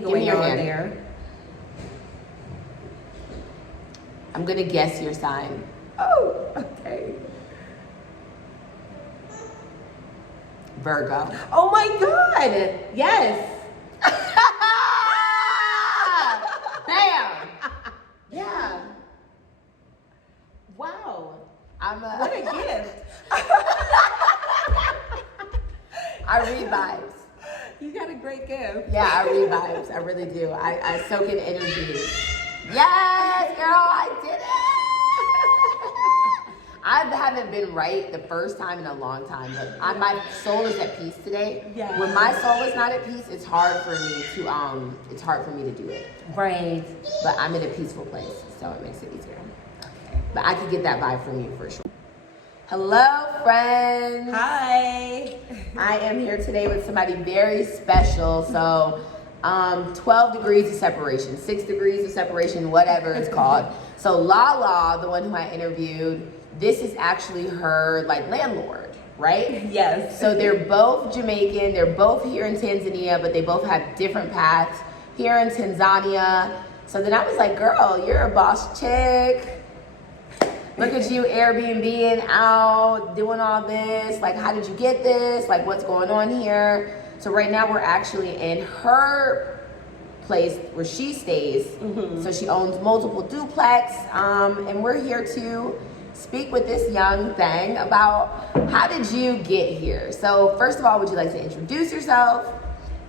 going on hand. there. I'm gonna guess your sign. Oh, okay. Virgo. Oh my God! Yes. Bam! Yeah. Wow. What a gift. I read vibes. You got a great gift. Yeah, I read vibes. I really do. I soak in energy. Yes, girl, I did it. I haven't been right the first time in a long time, but my soul is at peace today. Yeah. When my soul is not at peace, it's hard for me to do it. Right. But I'm in a peaceful place, so it makes it easier. Okay. But I could get that vibe from you for sure. Hello, friends. Hi. I am here today with somebody very special. So, 12 degrees of separation, 6 degrees of separation, whatever it's called. So Lala, the one who I interviewed, this is actually her landlord, right? Yes. So they're both Jamaican. They're both here in Tanzania, but they both have different paths here in Tanzania. So then I was like, girl, you're a boss chick. Look at you Airbnb-ing out, doing all this. Like, how did you get this? Like, what's going on here? So right now we're actually in her place where she stays. Mm-hmm. So she owns multiple duplex. And we're here to speak with this young thing about how did you get here? So first of all, would you like to introduce yourself?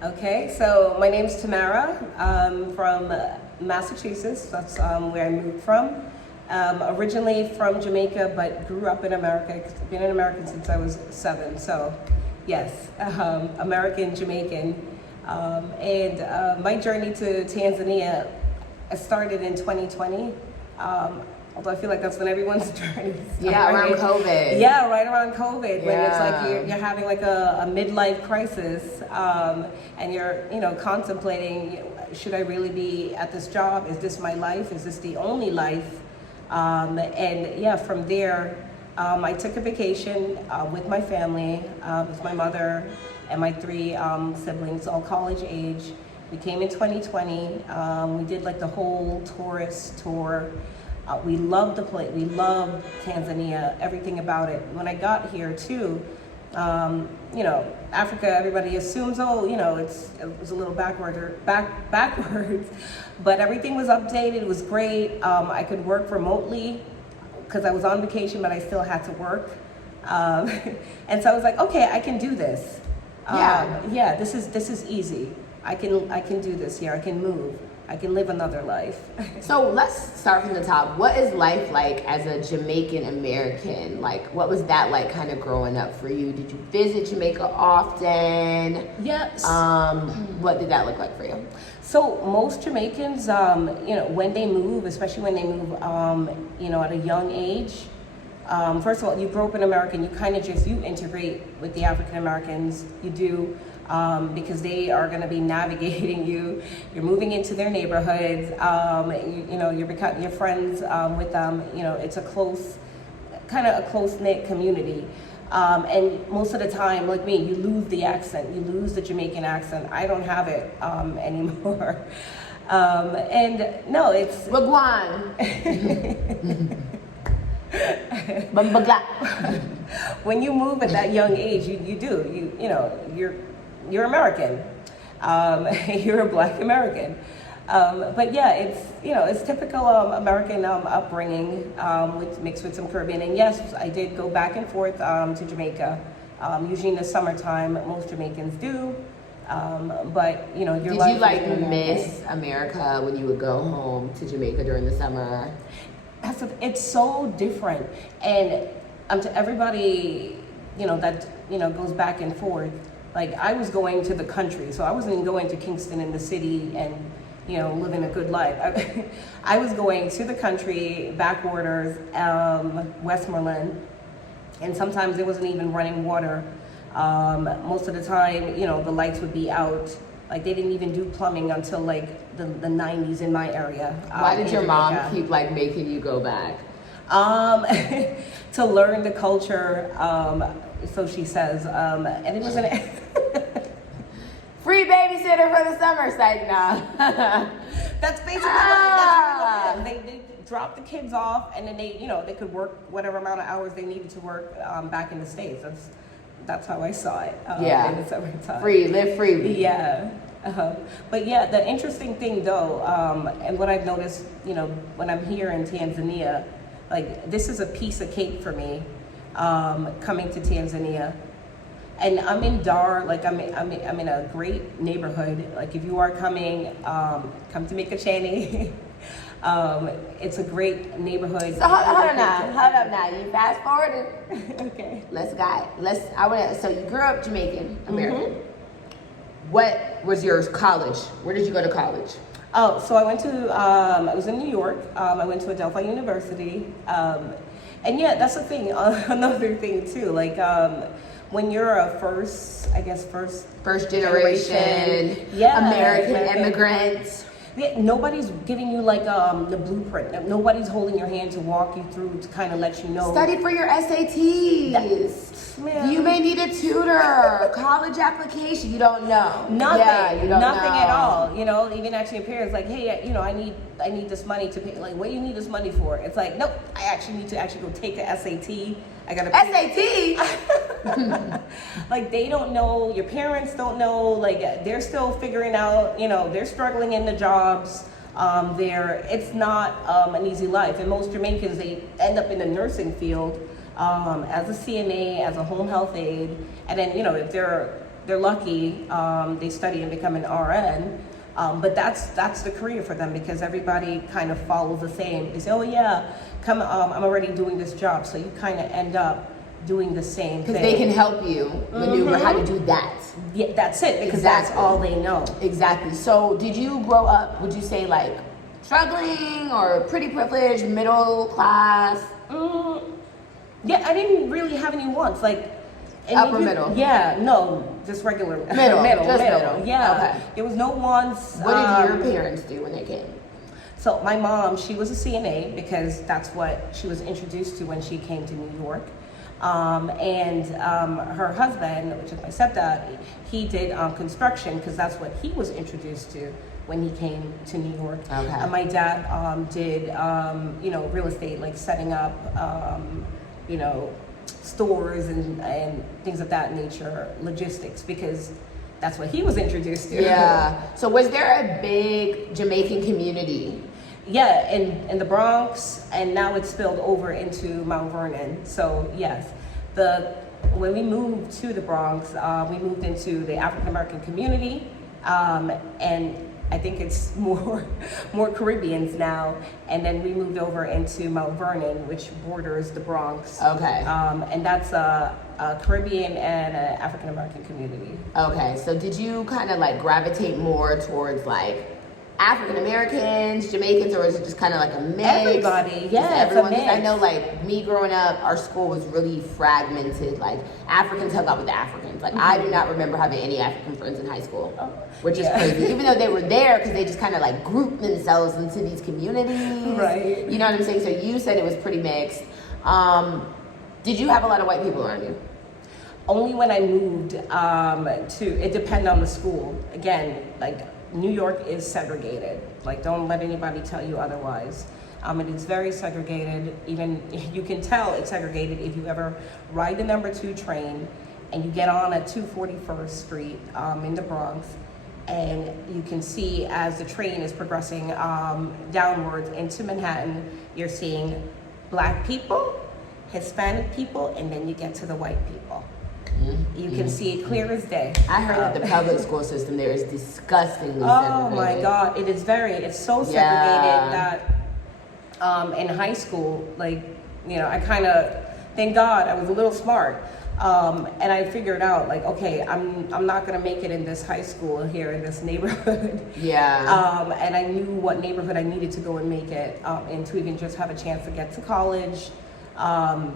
Okay, so my name's Tamara. I'm from Massachusetts. That's where I moved from. Originally from Jamaica, but grew up in America. I've been an American since I was 7. So yes, American, Jamaican. And my journey to Tanzania started in 2020. Although I feel like that's when everyone's journey started. Yeah, around COVID. Yeah, right around COVID, when it's Yeah. like you're having like a midlife crisis, and you're contemplating, should I really be at this job? Is this my life? Is this the only life? And yeah, from there, I took a vacation with my family, with my mother and my 3 siblings, all college age. We came in 2020. We did like the whole tourist tour. We loved the place. We loved Tanzania, everything about it. When I got here too, Africa, everybody assumes, it was a little backwards, but everything was updated. It was great. I could work remotely because I was on vacation, but I still had to work. And so I was like, okay, I can do this. This is easy. I can do this here. I can move. I can live another life. So let's start from the top. What is life like as a Jamaican American? Like, what was that like kind of growing up for you? Did you visit Jamaica often? Yes. What did that look like for you? So most Jamaicans, when they move, especially when they move, at a young age, first of all, you grow up in America and you kind of you integrate with the African Americans. You do. Because they are going to be navigating you. You're moving into their neighborhoods. You're friends with them. It's a close-knit community. And most of the time, like me, you lose the accent. You lose the Jamaican accent. I don't have it anymore. And no, it's Wagwan. When you move at that young age, you do. You're American. You're a Black American. But yeah, it's typical American upbringing, mixed with some Caribbean. And yes, I did go back and forth to Jamaica. Usually in the summertime, most Jamaicans do. But your Did life you like miss America when you would go home to Jamaica during the summer? It's so different. And to everybody, that goes back and forth. Like, I was going to the country, so I wasn't even going to Kingston in the city and, living a good life. I was going to the country, backwaters, Westmoreland, and sometimes there wasn't even running water. Most of the time, the lights would be out. Like, they didn't even do plumbing until like the 90s in my area. Why did your mom keep making you go back? To learn the culture, so she says, and it was free babysitter for the summer. It's like, nah. That's basically what they drop the kids off, and then they could work whatever amount of hours they needed to work back in the States. That's how I saw it in the summertime. Free, live free. Yeah. But yeah, the interesting thing though, and what I've noticed, when I'm here in Tanzania, like this is a piece of cake for me, coming to Tanzania. And I'm in Dar, like I'm in a great neighborhood. Like if you are coming, come to Mikachani. It's a great neighborhood. So hold up now. You fast forward. Okay. So you grew up Jamaican American. What was your college? Where did you go to college? Oh, so I went to, I was in New York. I went to Adelphi University. And yeah, that's the thing, another thing too. Like, when you're a first generation American immigrant. Yeah, nobody's giving you like the blueprint. Nobody's holding your hand to walk you through to kind of let you know. Study for your SATs. You may need a tutor. College application. You don't know. Nothing. Yeah, you don't Nothing know. at all. Even actually your parents like, hey, I need this money to pay. Like, what do you need this money for? It's like, nope. I actually need to go take the SAT. I gotta pay. SAT. Like they don't know. Your parents don't know. Like they're still figuring out. They're struggling in the jobs. It's not an easy life. And most Jamaicans, they end up in the nursing field as a CNA, as a home health aide, and then if they're lucky, they study and become an RN. But that's the career for them because everybody kind of follows the same. They say, oh yeah, come, I'm already doing this job. So you kind of end up doing the same thing. Because they can help you maneuver how to do that. Yeah, that's it, because that's all they know. Exactly. So did you grow up, would you say like struggling or pretty privileged, middle class? Yeah, I didn't really have any wants. Like, upper middle? Yeah, no, just regular. Middle. Yeah. Okay. There was no wants. What did your parents do when they came? So my mom, she was a CNA because that's what she was introduced to when she came to New York. And her husband, which is my stepdad, he did construction because that's what he was introduced to when he came to New York. Okay. And my dad did, real estate, like setting up, stores and things of that nature, logistics, because that's what he was introduced to. Yeah. So was there a big Jamaican community? Yeah, in the Bronx, and now it's spilled over into Mount Vernon. So yes, when we moved to the Bronx, we moved into the African American community, and I think it's more Caribbeans now. And then we moved over into Mount Vernon, which borders the Bronx. Okay. And that's a Caribbean and an African American community. Okay, so did you kind of like gravitate more towards like African Americans, Jamaicans, or is it just kind of like a mix? Everybody, yeah, everyone. it's a mix. I know, like me growing up, our school was really fragmented. Like Africans hung out with the Africans. Like I do not remember having any African friends in high school, which is crazy. Even though they were there, because they just kind of like grouped themselves into these communities. Right. You know what I'm saying? So you said it was pretty mixed. Did you have a lot of white people around you? Only when I moved it depended on the school. Again, like New York is segregated. Like don't let anybody tell you otherwise. It is very segregated. Even you can tell it's segregated if you ever ride the number 2 train and you get on at 241st Street in the Bronx, and you can see as the train is progressing downwards into Manhattan, you're seeing Black people, Hispanic people, and then you get to the white people. You can see it clear as day. I heard that the public school system there is disgustingly Oh segregated. my God, it's so segregated that in high school, like, I kind of, thank God I was a little smart. And I figured out like, okay, I'm not gonna make it in this high school here in this neighborhood. Yeah. And I knew what neighborhood I needed to go and make it and to even just have a chance to get to college. And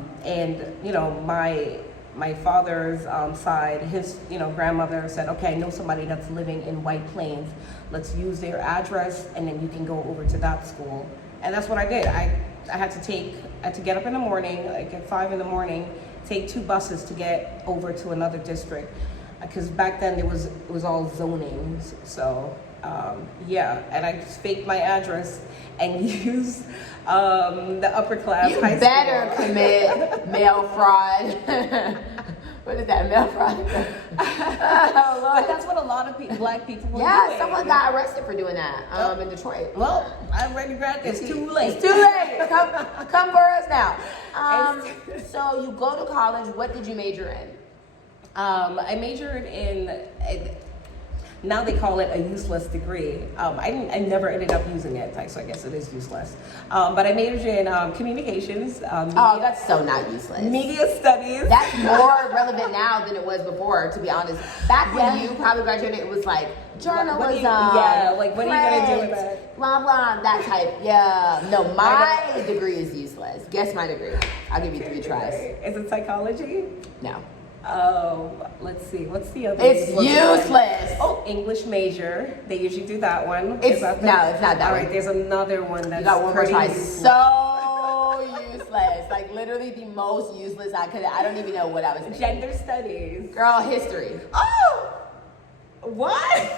my father's side, his grandmother said, okay, I know somebody that's living in White Plains. Let's use their address, and then you can go over to that school. And that's what I did. I had to get up in the morning, like at 5 in the morning, take 2 buses to get over to another district. because back then it was all zoning. So yeah, and I just faked my address and used the upper class high You school. better commit mail fraud. What is that, mail fraud? Oh, Lord. But that's what a lot of black people were doing. Yeah, someone got arrested for doing that in Detroit. Well, I already graduated. It's too late. It's too late. Come for us now. So you go to college. What did you major in? I majored in, now they call it a useless degree. I never ended up using it, so I guess it is useless. But I majored in communications. Oh, that's so not useless. Media studies. That's more relevant now than it was before, to be honest. Back when you probably graduated, it was like journalism. What are you going to do with that? Blah, blah, that type. Yeah. No, my degree is useless. Guess my degree. I'll give you 3 tries. Is it psychology? No. Let's see. What's the other? It's useless. Oh, English major. They usually do that one. It's not that All one. right, there's another one that's You got one more pretty try. useless. So useless. Like literally the most useless I don't even know what I was thinking. Gender studies. Girl, history. Oh! What?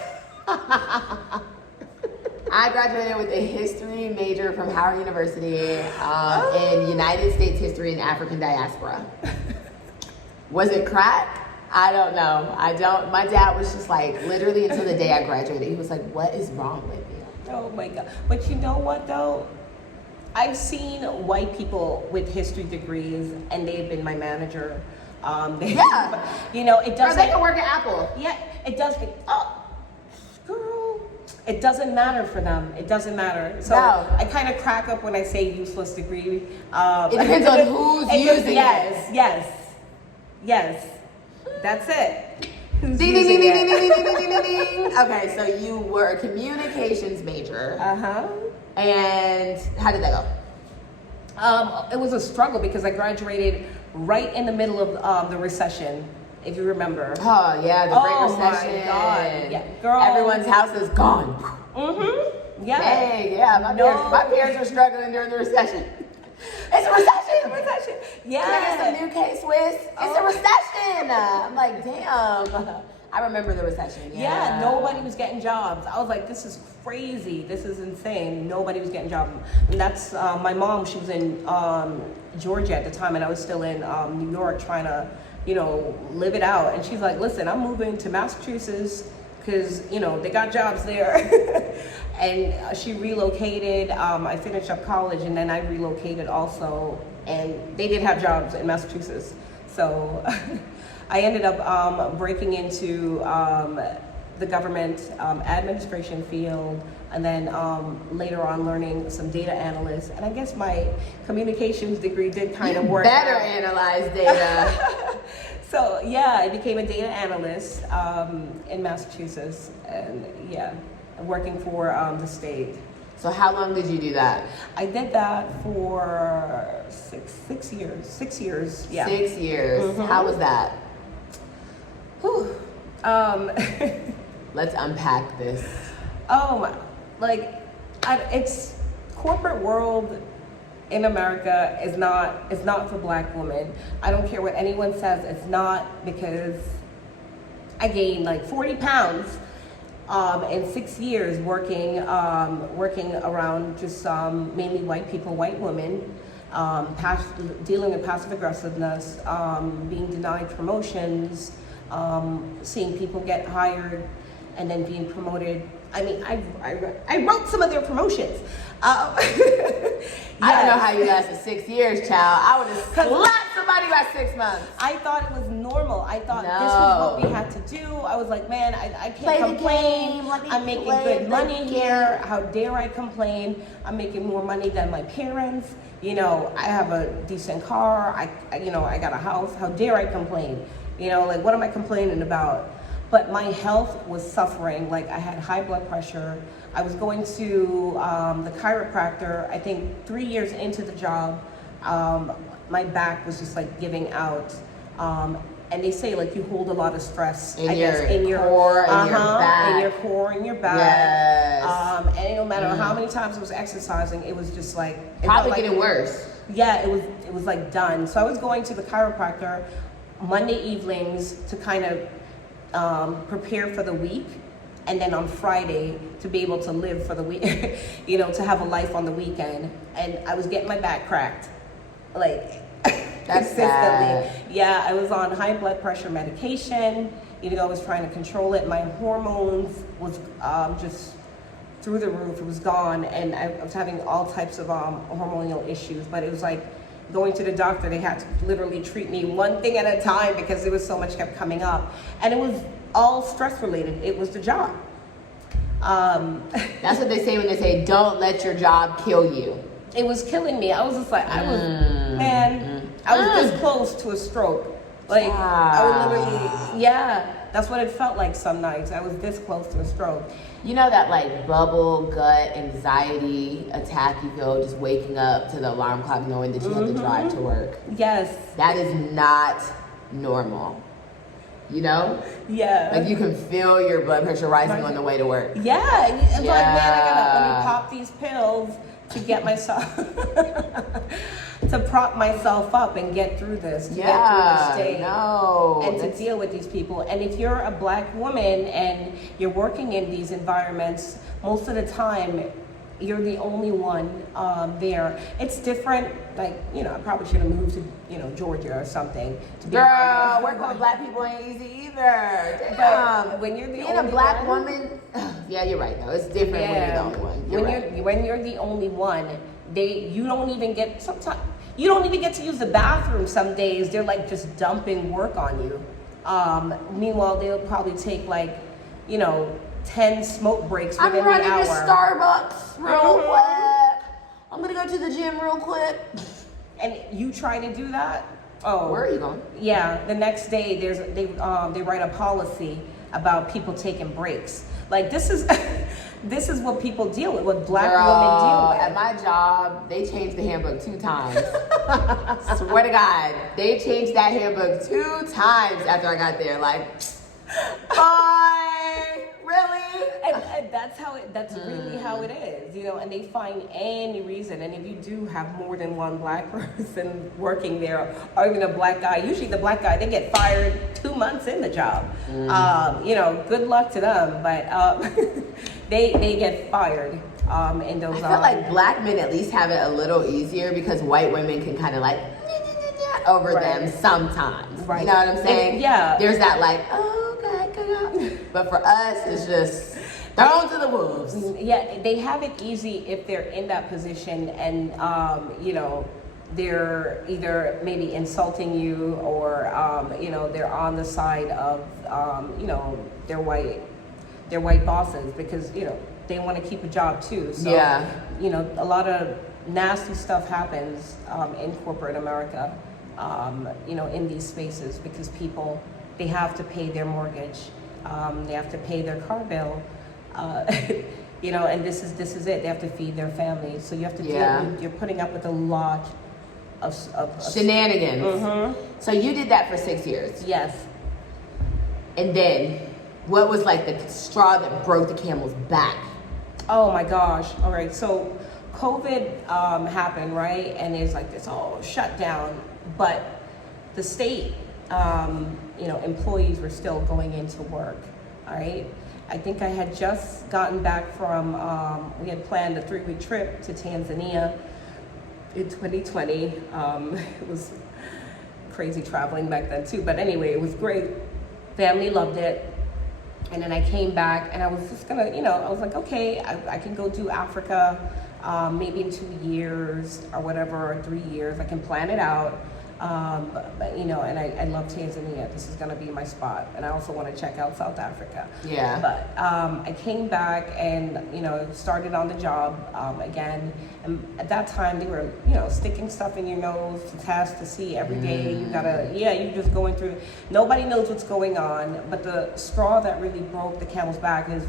I graduated with a history major from Howard University in United States history and African diaspora. Was it crack? I don't know. My dad was just like, literally until the day I graduated, he was like, what is wrong with you? Oh my God. But you know what though? I've seen white people with history degrees and they've been my manager. Yeah. You know, it Or doesn't. they can work at Apple. Yeah, it does. Girl. It doesn't matter for them. It doesn't matter. So No. I kind of crack up when I say useless degree. It depends on who's using it. Yes. That's it. Who's Ding, ding, using ding, ding, it? ding, ding, ding, ding, ding, ding. Okay, so you were a communications major. Uh-huh. And how did that go? It was a struggle because I graduated right in the middle of the recession, if you remember. Oh, yeah, the Great Oh, my Recession. God. Yeah, girl. Everyone's house is gone. Mm-hmm. Yeah. Dang, yeah, my parents were struggling during the recession. It's a recession. Yeah. Can I get some new K-Swiss? It's a recession. I'm like, damn. I remember the recession. Yeah, nobody was getting jobs. I was like, this is crazy. This is insane. Nobody was getting jobs. And that's my mom. She was in Georgia at the time, and I was still in New York trying to, live it out. And she's like, listen, I'm moving to Massachusetts because, they got jobs there. And she relocated. I finished up college, and then I relocated also. And they did have jobs in Massachusetts. So I ended up breaking into the government administration field, and then later on learning some data analysts. And I guess my communications degree did kind of work better out. analyze data. So yeah, I became a data analyst in Massachusetts, and yeah, working for the state. So how long did you do that? I did that for six years. 6 years, yeah. 6 years. Mm-hmm. How was that? Whew. Let's unpack this. It's corporate world in America is not for black women. I don't care what anyone says. It's not, because I gained like 40 pounds in 6 years working around just mainly white people, white women, dealing with passive aggressiveness, being denied promotions, seeing people get hired and then being promoted. I mean, I wrote some of their promotions. I don't know how you lasted 6 years, child. I would have slapped somebody by 6 months. I thought it was normal. I thought this was what we had to do. I was like, man, I can't complain. I'm making good money here. How dare I complain? I'm making more money than my parents. I have a decent car. I got a house. How dare I complain? What am I complaining about? But my health was suffering. Like, I had high blood pressure. I was going to the chiropractor. I think 3 years into the job, my back was just like giving out. And they say like you hold a lot of stress in your core, in your back. In your core, in your back. Yes. And no matter how many times I was exercising, it was just like probably getting worse. Yeah, it was like done. So I was going to the chiropractor Monday evenings to kind of prepare for the week, and then on Friday to be able to live for the week, to have a life on the weekend. And I was getting my back cracked, like That's consistently. sad. Yeah, I was on high blood pressure medication. I was trying to control it. My hormones was just through the roof. It was gone, and I was having all types of hormonal issues. But it was like going to the doctor. They had to literally treat me one thing at a time because there was so much kept coming up, and it was all stress related. It was the job. That's what they say when they say, don't let your job kill you. It was killing me. I was just like, I was this close to a stroke. Like, I would literally, that's what it felt like some nights. I was this close to a stroke. You know that like bubble gut anxiety attack you feel just waking up to the alarm clock knowing that you have to drive to work? Yes. That is not normal. Yeah. Like you can feel your blood pressure rising on the way to work. Yeah. It's like, man, let me pop these pills to get myself, to prop myself up and get through this, to get through this day. And to deal with these people. And if you're a Black woman and you're working in these environments, most of the time, you're the only one there. It's different, like, I probably should have moved to, Georgia or something. To be Girl, working with Black people ain't easy either. Damn. But when you're the being only a Black one, woman, yeah, you're right though. It's different when you're the only one. When you're the only one, you don't even get to use the bathroom some days. They're like just dumping work on you. Meanwhile, they'll probably take 10 smoke breaks within the hour. I'm running to Starbucks real quick. I'm gonna go to the gym real quick. And you try to do that? Oh, where are you going? Yeah, the next day they write a policy about people taking breaks. Like this is what people deal with, what Black women deal with. At my job, they changed the handbook 2 times. Swear to God, they changed that handbook 2 times after I got there. Like, bye. Really? And that's really how it is, and they find any reason. And if you do have more than one Black person working there, or even a Black guy, usually the Black guy, they get fired 2 months in the job. Good luck to them, but they get fired in those. I feel like Black men at least have it a little easier because white women can kind of like over them sometimes. Right. You know what I'm saying? There's that like, oh God. But for us, it's just thrown to the wolves. Yeah, they have it easy if they're in that position and, they're either maybe insulting you or, they're on the side of, their white bosses because, they want to keep a job too. So, a lot of nasty stuff happens in corporate America, in these spaces because people, they have to pay their mortgage. They have to pay their car bill, and this is it. They have to feed their family, so you have to deal. You're putting up with a lot of shenanigans. So you did that for 6 years. Yes. And then, what was like the straw that broke the camel's back? Oh my gosh! All right, so COVID happened, right? And it's like this whole shutdown, but the state. Employees were still going into work, all right? I think I had just gotten back from, we had planned a 3-week trip to Tanzania in 2020. It was crazy traveling back then too, but anyway, it was great. Family loved it. And then I came back and I was just gonna, I was like, okay, I can go do Africa maybe in 2 years or whatever, or 3 years. I can plan it out. And I love Tanzania. This is gonna be my spot, and I also want to check out South Africa. Yeah. But I came back and started on the job again. And at that time, they were sticking stuff in your nose to test to see every day. You gotta you're just going through. Nobody knows what's going on. But the straw that really broke the camel's back is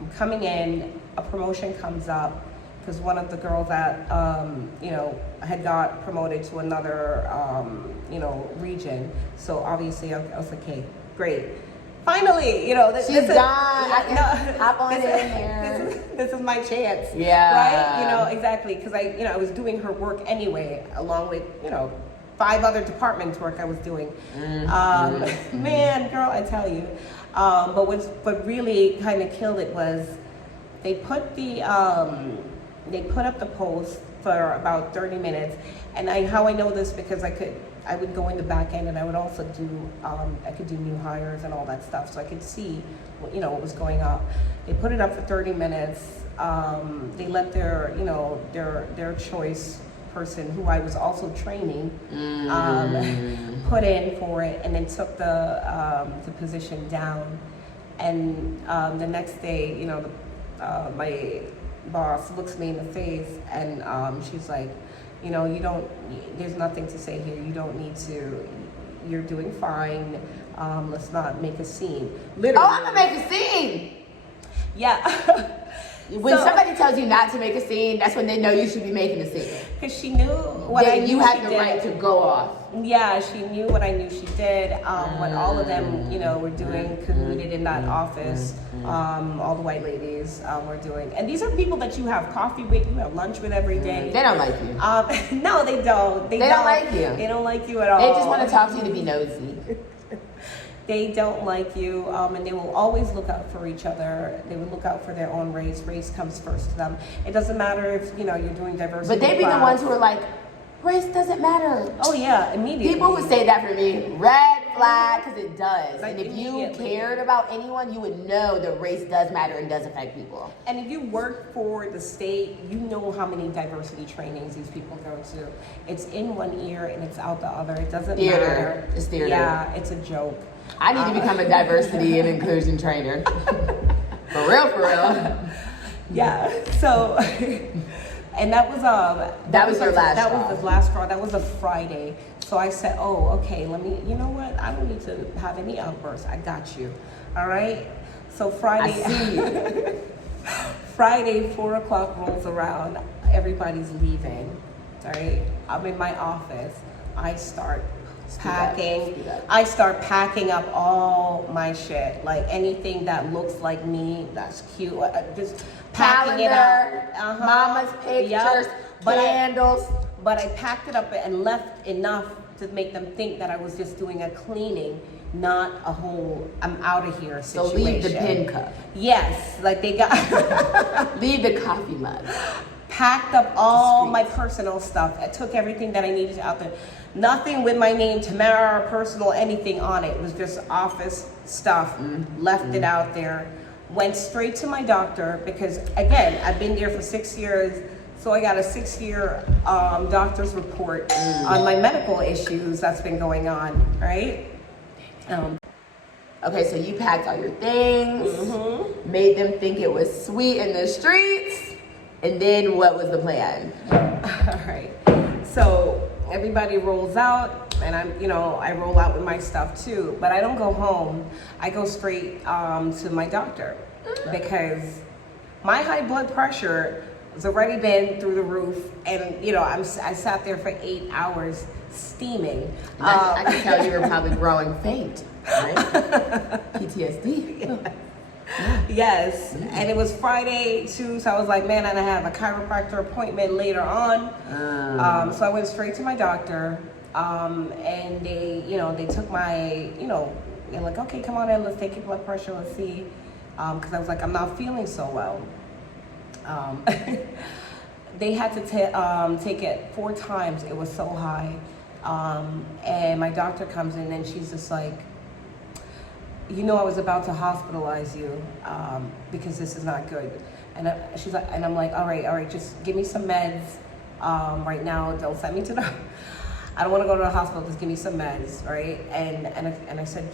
I'm coming in. A promotion comes up. Because one of the girls that, had got promoted to another, region. So obviously I was like, hey, great. Finally, she's done. I can hop on in here. This is my chance. Yeah. Right? Exactly. Because I was doing her work anyway, along with, 5 other departments work I was doing. Man, girl, I tell you. What really kind of killed it was they put up the post for about 30 minutes, and how I know this because I would go in the back end, and I would also do I could do new hires and all that stuff, so I could see what was going on. They put it up for 30 minutes. They let their choice person, who I was also training, put in for it, and then took the position down. And the next day, my boss looks me in the face, and she's like, there's nothing to say here. You don't need to. You're doing fine. Let's not make a scene. Literally. Oh, I'm gonna make a scene. Yeah. When somebody tells you not to make a scene, that's when they know you should be making a scene. Because she knew what I knew you had she the did. right to go off. Yeah, she knew what I knew she did. What all of them, were doing, colluded in that office. All the white ladies were doing. And these are people that you have coffee with, you have lunch with every day. They don't like you. No, they don't. They don't like you. They don't like you at all. They just want to talk to you to be nosy. They don't like you, and they will always look out for each other. They will look out for their own race. Race comes first to them. It doesn't matter if you're doing diversity. But they be the ones who are like, race doesn't matter. Oh yeah, immediately. People would say that for me, red flag, because it does. Like, and if you cared about anyone, you would know that race does matter and does affect people. And if you work for the state, you know how many diversity trainings these people go to. It's in one ear and it's out the other. It doesn't matter. It's theater. Yeah, it's a joke. I need to become a diversity and inclusion trainer. For real. Yeah. So, and that was your last That straw. was the last straw. That was a Friday. So I said, oh, okay, let me. You know what? I don't need to have any outbursts. I got you. All right. So Friday. I see you. Friday, 4:00 rolls around. Everybody's leaving. All right. I'm in my office. I start packing. I start packing up all my shit, like anything that looks like me, that's cute. Just packing it up. Mama's pictures, candles. But I packed it up and left enough to make them think that I was just doing a cleaning, not a whole I'm out of here situation. So leave the pin cup. Yes, like they got leave the coffee mug. Packed up all my personal stuff. I took everything that I needed out there. Nothing with my name, Tamara, personal, anything on it. It was just office stuff. Left it out there. Went straight to my doctor because, again, I've been there for 6 years. So I got a 6-year doctor's report on my medical issues that's been going on, right? Okay, so you packed all your things, made them think it was sweet in the streets, and then what was the plan? All right. So everybody rolls out, and I roll out with my stuff too. But I don't go home. I go straight to my doctor because my high blood pressure has already been through the roof, and I sat there for 8 hours steaming. I can tell you were probably growing faint, right? PTSD. Yes, and it was Friday too, so I was like, man, and I have a chiropractor appointment later on. So I went straight to my doctor, and they took my, they're like, okay, come on in, let's take your blood pressure, let's see, because I was like, I'm not feeling so well. They had to take it 4 times. It was so high, and my doctor comes in and she's just like, I was about to hospitalize you because this is not good. And she's like, and I'm like, all right, just give me some meds right now. Don't send me to the. I don't want to go to the hospital. Just give me some meds, right? And I said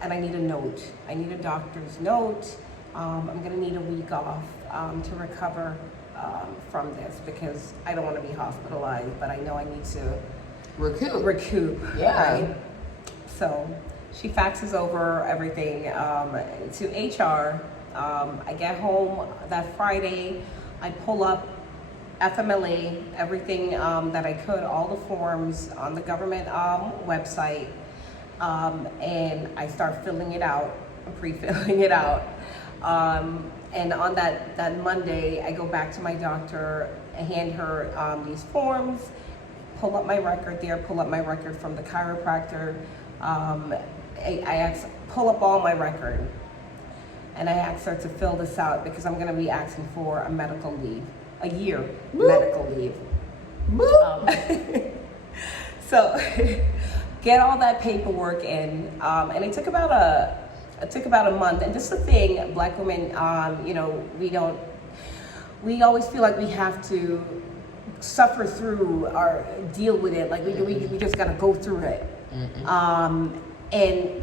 and I need a note. I need a doctor's note. I'm gonna need a week off to recover from this because I don't want to be hospitalized, but I know I need to recoup. Yeah. Right? So she faxes over everything to HR. I get home that Friday. I pull up FMLA, everything that I could, all the forms on the government website, and I start filling it out, pre-filling it out. And on that Monday, I go back to my doctor, hand her these forms, pull up my record there, pull up my record from the chiropractor. I asked, pull up all my record. And I asked her to fill this out because I'm going to be asking for a medical leave, a year medical leave. So get all that paperwork in, and it took about a month. And this is the thing, Black women, you know, we always feel like we have to suffer through or deal with it. Like we just got to go through it. And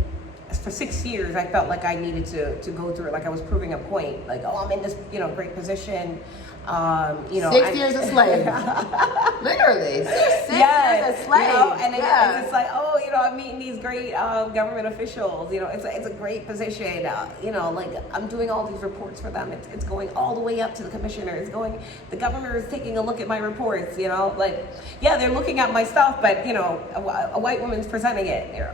for 6 years, I felt like I needed to go through it. Like I was proving a point. Like, oh, I'm in this, you know, great position. You know, 6 years a slave. Literally. 6 years a slave. You know, and it's just like, oh, you know, I'm meeting these great government officials. You know, it's a great position. You know, like I'm doing all these reports for them. It's going all the way up to the commissioner. The governor is taking a look at my reports. You know, like, yeah, they're looking at my stuff, but you know, a white woman's presenting it. You know,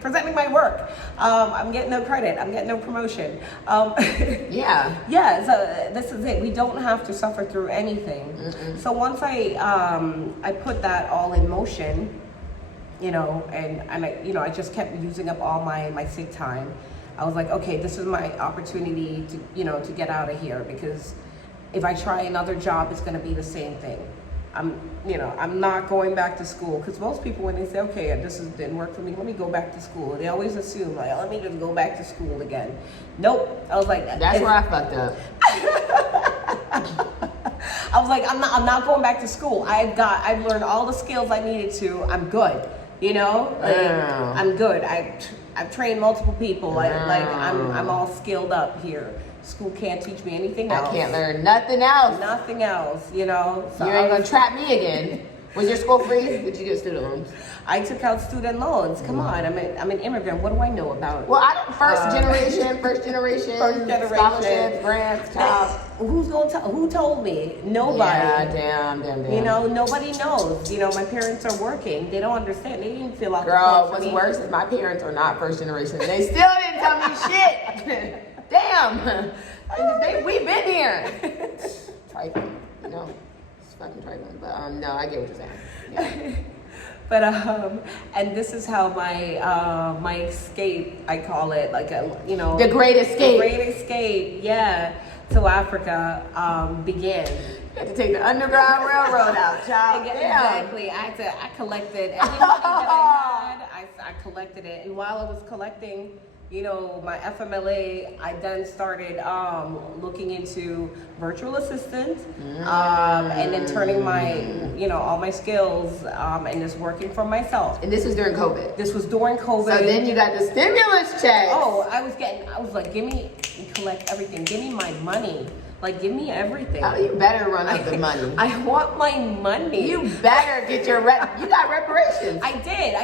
presenting my work. I'm getting no credit. I'm getting no promotion. Yeah. So this is it. We don't have to suffer through anything. So once I put that all in motion, you know, and I, you know, I just kept using up all my sick time. I was like, okay, this is my opportunity to, you know, to get out of here, because if I try another job, it's going to be the same thing. I'm not going back to school, because most people, when they say, okay, didn't work for me, let me go back to school, they always assume like, let me just go back to school again. Nope. I was like, that's where I fucked up. I was like, I'm not going back to school. I've learned all the skills I needed to. I'm good. You know, like, I'm good. I've trained multiple people. I'm all skilled up here. School can't teach me anything else. I can't learn nothing else. Nothing else, you know. So you ain't gonna trap me again. Was your school free? Did you get student loans? I took out student loans. Come on, I'm an immigrant. What do I know about? Well, I don't. First generation, scholarships, grants, child. Who told me? Nobody. Yeah, damn. You know, nobody knows. You know, my parents are working. They don't understand. They didn't feel like. Girl, what's worse is my parents are not first generation. They still didn't tell me shit. Damn. We've been here. Trifling, you know. It's fucking trifling. But no, I get what you're saying. Yeah. But and this is how my escape, I call it, like you know, the great escape. The great escape, yeah, to Africa began. You had to take the Underground Railroad out, child. Exactly. I collected every money that I had. I collected it, and while I was collecting, you know, my FMLA, I then started looking into virtual assistant, and then turning my, you know, all my skills and just working for myself. And this was during COVID? This was during COVID. So then you got the stimulus check. Oh, I was like, collect everything. Give me my money. Like, give me everything. Oh, you better run up the money. I want my money. You better get your you got reparations. I did.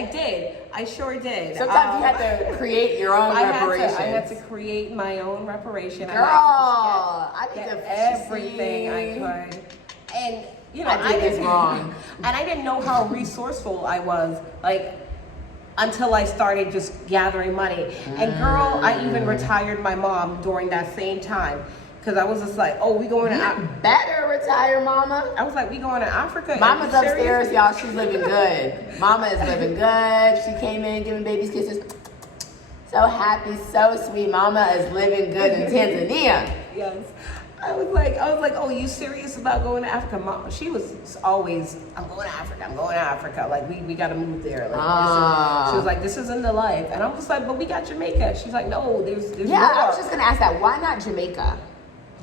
I sure did. Sometimes you have to create your own reparations. I had to create my own reparation. Girl, I need to everything I could. And, you know, I did this wrong. And I didn't know how resourceful I was. Like, until I started just gathering money. And girl, I even retired my mom during that same time. Because I was just like, oh, we going to Africa. Better retire, mama. I was like, we going to Africa. Mama's upstairs, y'all. She's living good. Mama is living good. She came in giving babies kisses. So happy, so sweet. Mama is living good in Tanzania. Yes. I was like, oh, you serious about going to Africa? Mom, she was always, I'm going to Africa. Like, we got to move there. Like, she was like, this isn't the life. And I'm just like, but we got Jamaica. She's like, no, there's yeah, more. I was just going to ask that. Why not Jamaica?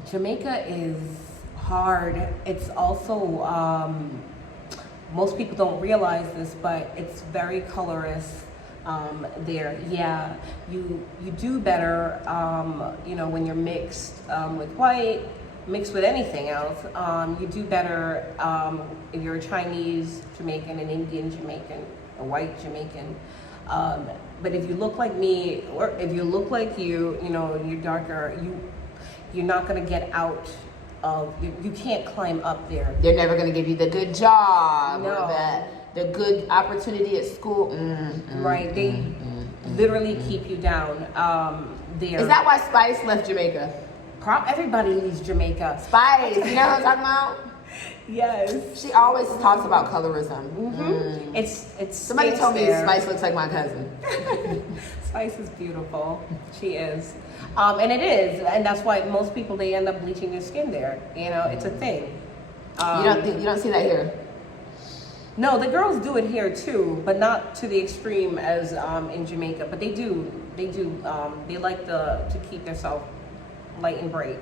Jamaica is hard. It's also, most people don't realize this, but it's very colorist there. Yeah, you do better, you know, when you're mixed with white, mixed with anything else. You do better if you're a Chinese Jamaican, an Indian Jamaican, a white Jamaican. But if you look like me, or if you look like you know, you're darker, you're not going to get out of, you can't climb up there. They're never going to give you the good job no. or the good opportunity at school. Right, they literally keep you down there. Is that why Spice left Jamaica? Everybody leaves Jamaica. Spice, you know what I'm talking about? Yes. She always talks about colorism. Mm-hmm. It's Somebody told me there. Spice looks like my cousin. Spice is beautiful. She is. And it is. And that's why most people, they end up bleaching their skin there. You know, it's a thing. You don't see that here? No, the girls do it here too, but not to the extreme as in Jamaica. But they do. They like to keep themselves light and bright.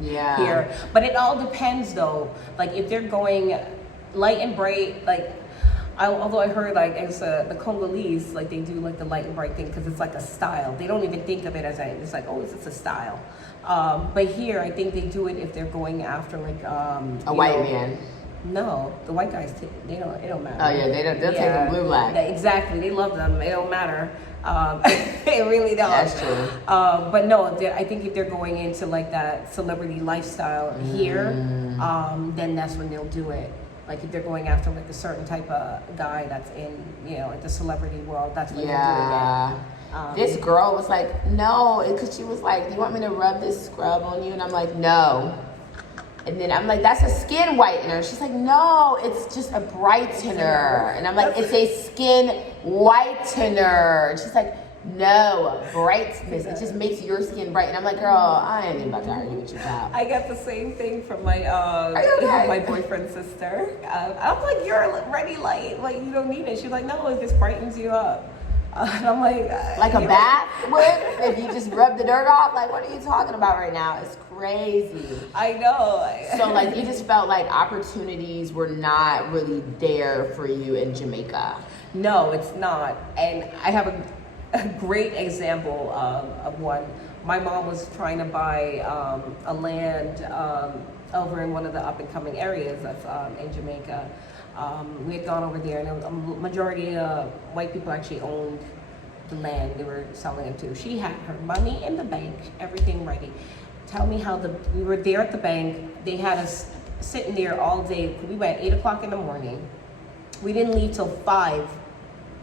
Yeah. Here, but it all depends though. Like if they're going light and bright, like although I heard like as the Congolese, like they do like the light and bright thing because it's like a style. They don't even think of it as it's like, oh, it's just a style. But here, I think they do it if they're going after like a white man. No, the white guys, it don't matter. Oh yeah, they'll take them blue black. Exactly, they love them. It don't matter. It really don't. That's true. But no, I think if they're going into like that celebrity lifestyle here, then that's when they'll do it. Like if they're going after like a certain type of guy that's in, like the celebrity world, that's when they're doing it. This girl was like, no, because she was like, do you want me to rub this scrub on you? And I'm like, no. And then I'm like, that's a skin whitener. She's like, no, it's just a brightener. And I'm like, it's a skin whitener. She's like, no, brightness. It just makes your skin bright. And I'm like, girl, I ain't even about to argue with you, pal. I got the same thing from my okay? my boyfriend's sister. I'm like, you're already light. Like, you don't need it. She's like, no, it just brightens you up. And I'm like a bath would? If you just rub the dirt off? Like, what are you talking about right now? It's crazy. I know. So, like, you just felt like opportunities were not really there for you in Jamaica. No, it's not. And I have a great example of one. My mom was trying to buy a land over in one of the up-and-coming areas that's in Jamaica. We had gone over there, and a majority of white people actually owned the land they were selling it to. She had her money in the bank, everything ready. Tell me how we were there at the bank. They had us sitting there all day. We went at 8 o'clock in the morning. We didn't leave till 5,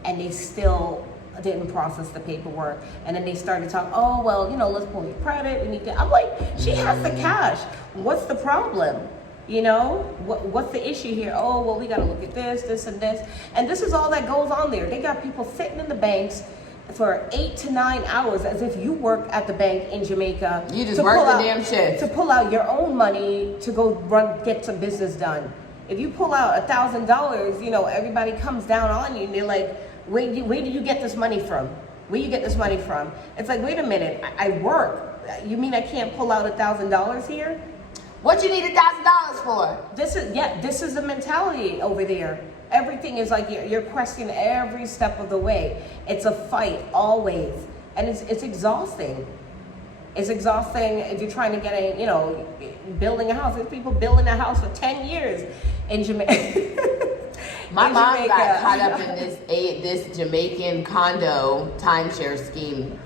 and they still didn't process the paperwork. And then they started talking, oh, well, let's pull your credit. We need to. I'm like, she has the cash. What's the problem? What's the issue here? Oh, well, we got to look at this, and this. And this is all that goes on there. They got people sitting in the banks for 8 to 9 hours as if you work at the bank in Jamaica. You just work the damn shift. To pull out your own money to go get some business done. If you pull out $1,000, everybody comes down on you and they're like, where do you get this money from? Where you get this money from? It's like, wait a minute, I work. You mean I can't pull out $1,000 here? What you need $1,000 for? This is the mentality over there. Everything is like you're questioning every step of the way. It's a fight always, and it's exhausting. It's exhausting if you're trying to get building a house. There's people building a house for 10 years in Jamaica. My mom got caught up in this Jamaican condo timeshare scheme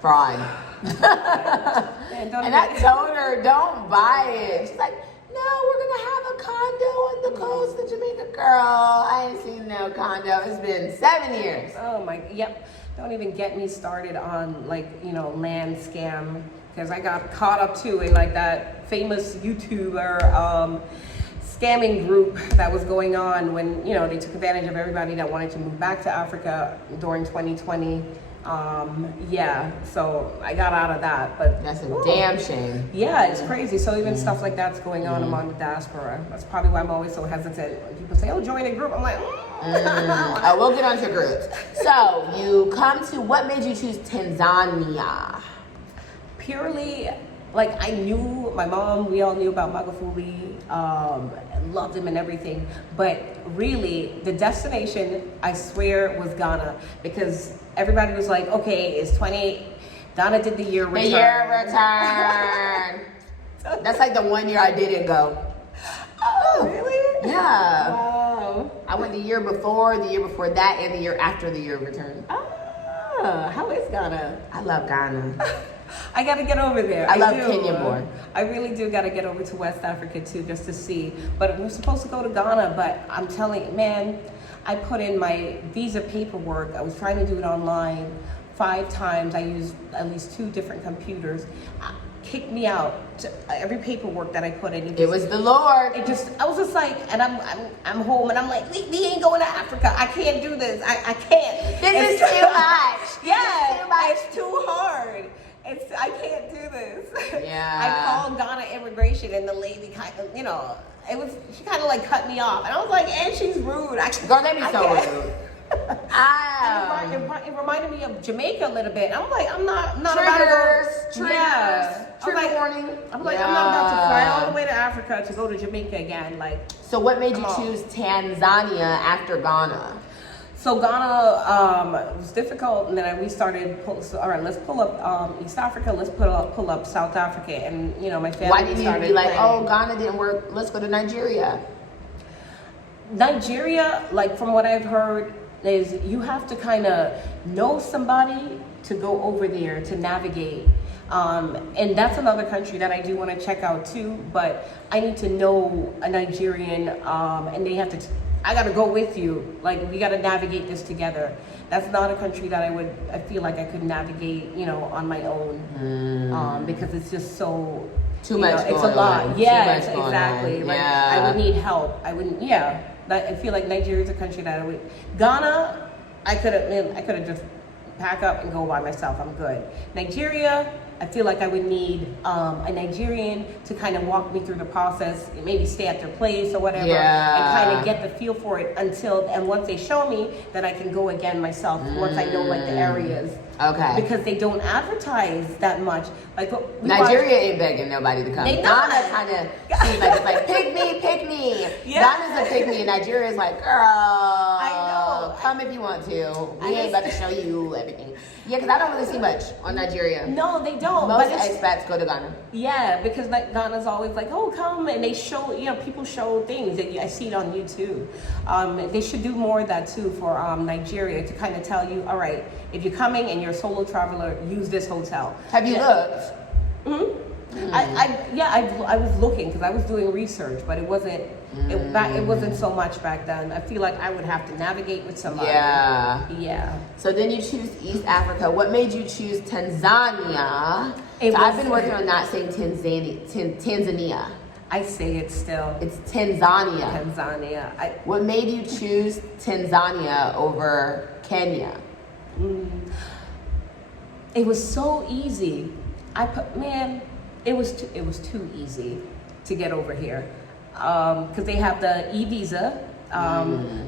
fraud. And I told her, don't buy it. She's like, no, we're going to have a condo on the coast of Jamaica. Girl, I ain't seen no condo. It's been 7 years. Oh, yep. Don't even get me started on, land scam. Because I got caught up, too, in, that famous YouTuber scamming group that was going on when, they took advantage of everybody that wanted to move back to Africa during 2020. So I got out of that, but that's a damn shame. Yeah, it's crazy. So even stuff like that's going on among the diaspora. That's probably why I'm always so hesitant when people say, oh, join a group. I'm like, we'll get onto groups. So you come to, what made you choose Tanzania? Purely, I knew my mom, we all knew about Magufuli, loved him and everything, but really the destination, I swear, was Ghana, because everybody was like, okay, it's 28, Ghana did the year return. The year return. That's like the 1 year I didn't go. Oh, really? Yeah. Wow. I went the year before that, and the year after the year return. Ah, how is Ghana? I love Ghana. I got to get over there. I love Kenya more. I really do got to get over to West Africa too, just to see. But we're supposed to go to Ghana, but I'm telling you, man, I put in my visa paperwork. I was trying to do it online 5 times. I used at least 2 different computers. kicked me out. Every paperwork that I put in. It was the Lord. I was just like, and I'm home, and I'm like, we ain't going to Africa. I can't do this. I can't. This is too much. Yeah, it's too hard. I can't do this. Yeah. I called Ghana immigration, and the lady kind of, she kind of like cut me off, and I was like, and she's rude. Girl, they be so rude. It reminded me of Jamaica a little bit. I'm like, I'm not about to go. Yeah. Trigger warning. I'm like, I'm not about to fly all the way to Africa to go to Jamaica again. Like, so what made you choose Tanzania after Ghana? So Ghana was difficult, and then we started. All right, let's pull up East Africa. Let's pull up South Africa, and my family. Why didn't you be like, playing. oh, Ghana didn't work? Let's go to Nigeria. Nigeria, like from what I've heard, is you have to kind of know somebody to go over there to navigate. And that's another country that I do want to check out too, but I need to know a Nigerian, and they have to, I got to go with you. Like, we got to navigate this together. That's not a country that I feel like I could navigate, on my own, because it's just so, too much it's a lot. On. Yes, Too much exactly. On. Like, Yeah. I would need help. I feel like Nigeria is a country that I would. Ghana, I could have just pack up and go by myself. I'm good. Nigeria, I feel like I would need a Nigerian to kind of walk me through the process, maybe stay at their place or whatever, and kind of get the feel for it and once they show me, then I can go again myself once I know like the areas. Okay. Because they don't advertise that much. Like Nigeria ain't begging nobody to come. They not. Ghana kind of seems like it's like pick me. Yeah. Ghana's a pick me, and Nigeria is like, girl, I know. come if you want to. We ain't about to show you everything. Yeah, because I don't really see much on Nigeria. No, they don't. Most but expats go to Ghana. Yeah, because like Ghana's always like, oh, come, and they show, people show things that I see it on YouTube. They should do more of that too for Nigeria, to kind of tell you, all right, if you're coming and you're a solo traveler, use this hotel. Have you looked? Mm-hmm. I was looking because I was doing research, but it wasn't. It wasn't so much back then. I feel like I would have to navigate with somebody. Yeah. So then you choose East Africa. What made you choose Tanzania? I've been working on not saying Tanzania. I say it still. It's Tanzania. Tanzania. What made you choose Tanzania over Kenya? It was so easy. It was too easy to get over here. Because they have the e-visa,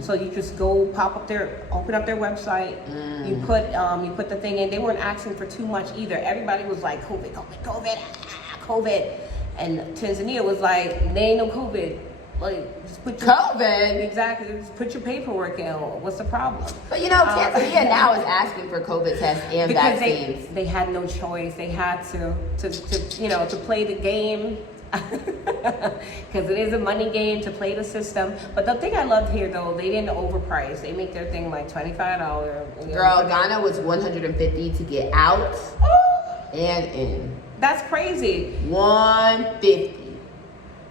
so you just go open up their website. You put the thing in. They weren't asking for too much either. Everybody was like, COVID, and Tanzania was like, there ain't no COVID. Like, just put your COVID? Exactly. Just put your paperwork in. What's the problem? But Tanzania now is asking for COVID tests and because vaccines. They had no choice. They had to play the game. Because it is a money game to play the system. But the thing I loved here, though, they didn't overprice. They make their thing like $25. Girl, Ghana was $150 to get out and in. That's crazy. $150.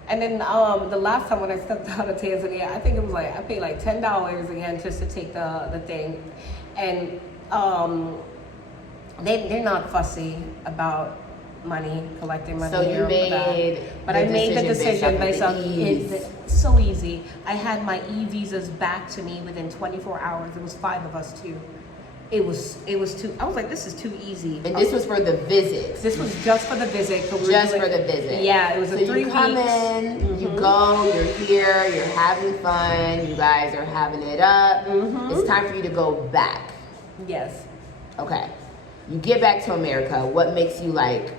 And then the last time when I stepped out of Tanzania, I think it was like I paid like $10 again just to take the thing, and they're not fussy about collecting money. So you made, but I made the decision based on it's so easy. I had my e-visas back to me within 24 hours. It was 5 of us too. It was too. I was like, this is too easy. And this was for the visit. This was just for the visit. For the visit. Yeah, it was so 3 you come weeks. in, you go, you're here, you're having fun, you guys are having it up. It's time for you to go back. Yes. Okay. You get back to America. What makes you like,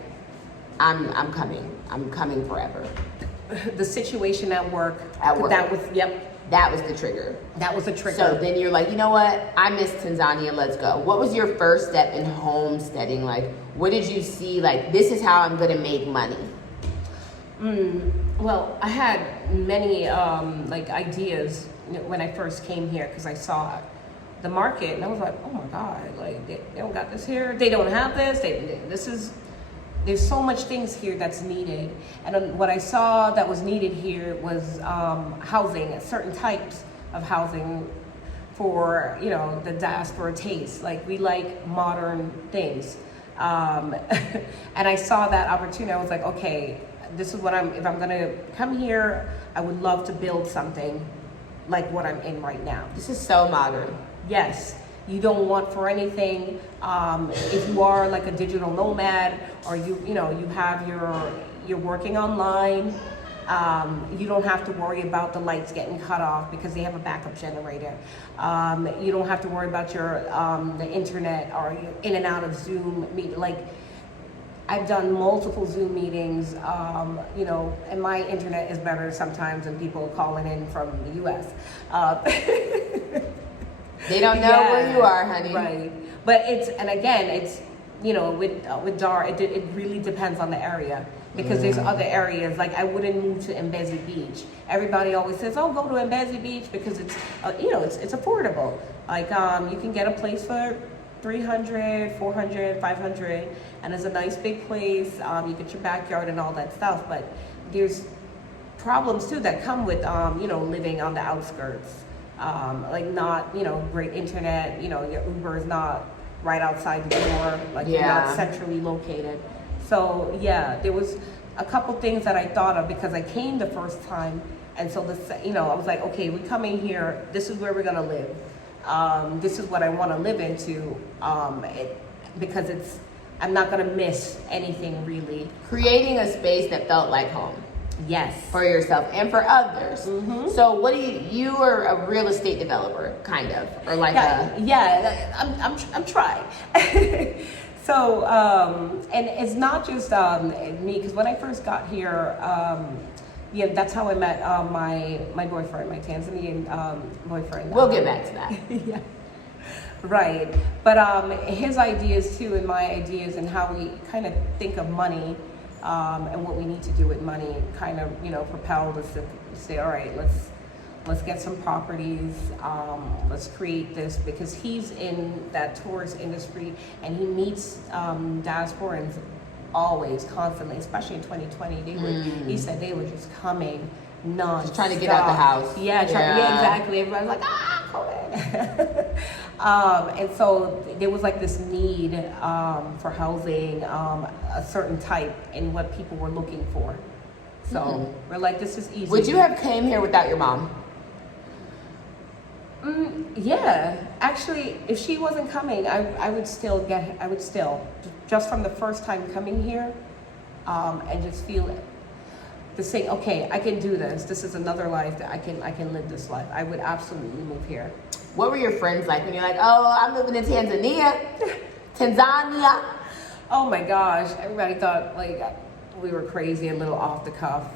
I'm coming. I'm coming forever. The situation at work. At work. That was That was the trigger. That was the trigger. So then you're like, you know what? I miss Tanzania. Let's go. What was your first step in homesteading? Like, what did you see? Like, this is how I'm going to make money. Well, I had many ideas when I first came here because I saw the market and I was like, oh my God, like they don't got this here. They don't have this. There's so much things here that's needed. And what I saw that was needed here was housing, certain types of housing for, the diaspora taste. Like, we like modern things. And I saw that opportunity. I was like, okay, this is what if I'm gonna come here, I would love to build something like what I'm in right now. This is so modern. Yes, you don't want for anything. If you are like a digital nomad, or you have you're working online, you don't have to worry about the lights getting cut off because they have a backup generator. You don't have to worry about your the internet or in and out of Zoom meet. Like, I've done multiple Zoom meetings, and my internet is better sometimes than people calling in from the U.S. They don't know where you are, honey. Right. But it's with DAR, it really depends on the area. Because there's other areas, like I wouldn't move to Mbezi Beach. Everybody always says, oh, go to Mbezi Beach because it's, it's affordable. Like, you can get a place for $300, $400, $500, and it's a nice big place. You get your backyard and all that stuff. But there's problems too that come with, living on the outskirts. Like not, great internet, your Uber is not right outside the door, like you're not centrally located. So yeah, there was a couple things that I thought of because I came the first time, and so I was like, okay, we're coming here. This is where we're gonna live. This is what I want to live into, because I'm not gonna miss anything really. Creating a space that felt like home. Yes. For yourself and for others. Mm-hmm. So what do you are a real estate developer, kind of, or like I'm trying. So, and it's not just me, because when I first got here, that's how I met my boyfriend, my Tanzanian boyfriend. We'll get back to that. Yeah, right. But his ideas too, and my ideas, and how we kind of think of money, and what we need to do with money, kind of propelled us to say, all right, let's get some properties, let's create this, because he's in that tourist industry and he meets diasporans always, constantly, especially in 2020. He said they were just coming non-stop. Just trying to get out the house. Yeah, exactly. Everybody's like, COVID. And so there was like this need for housing, a certain type, and what people were looking for. So we're like, this is easy. Would you have came here without your mom? Yeah, actually, if she wasn't coming, I would still just from the first time coming here, and just feel it. To say, okay, I can do this. This is another life that I can live this life. I would absolutely move here. What were your friends like when you're like, oh, I'm moving to Tanzania? Oh my gosh, everybody thought like we were crazy, a little off the cuff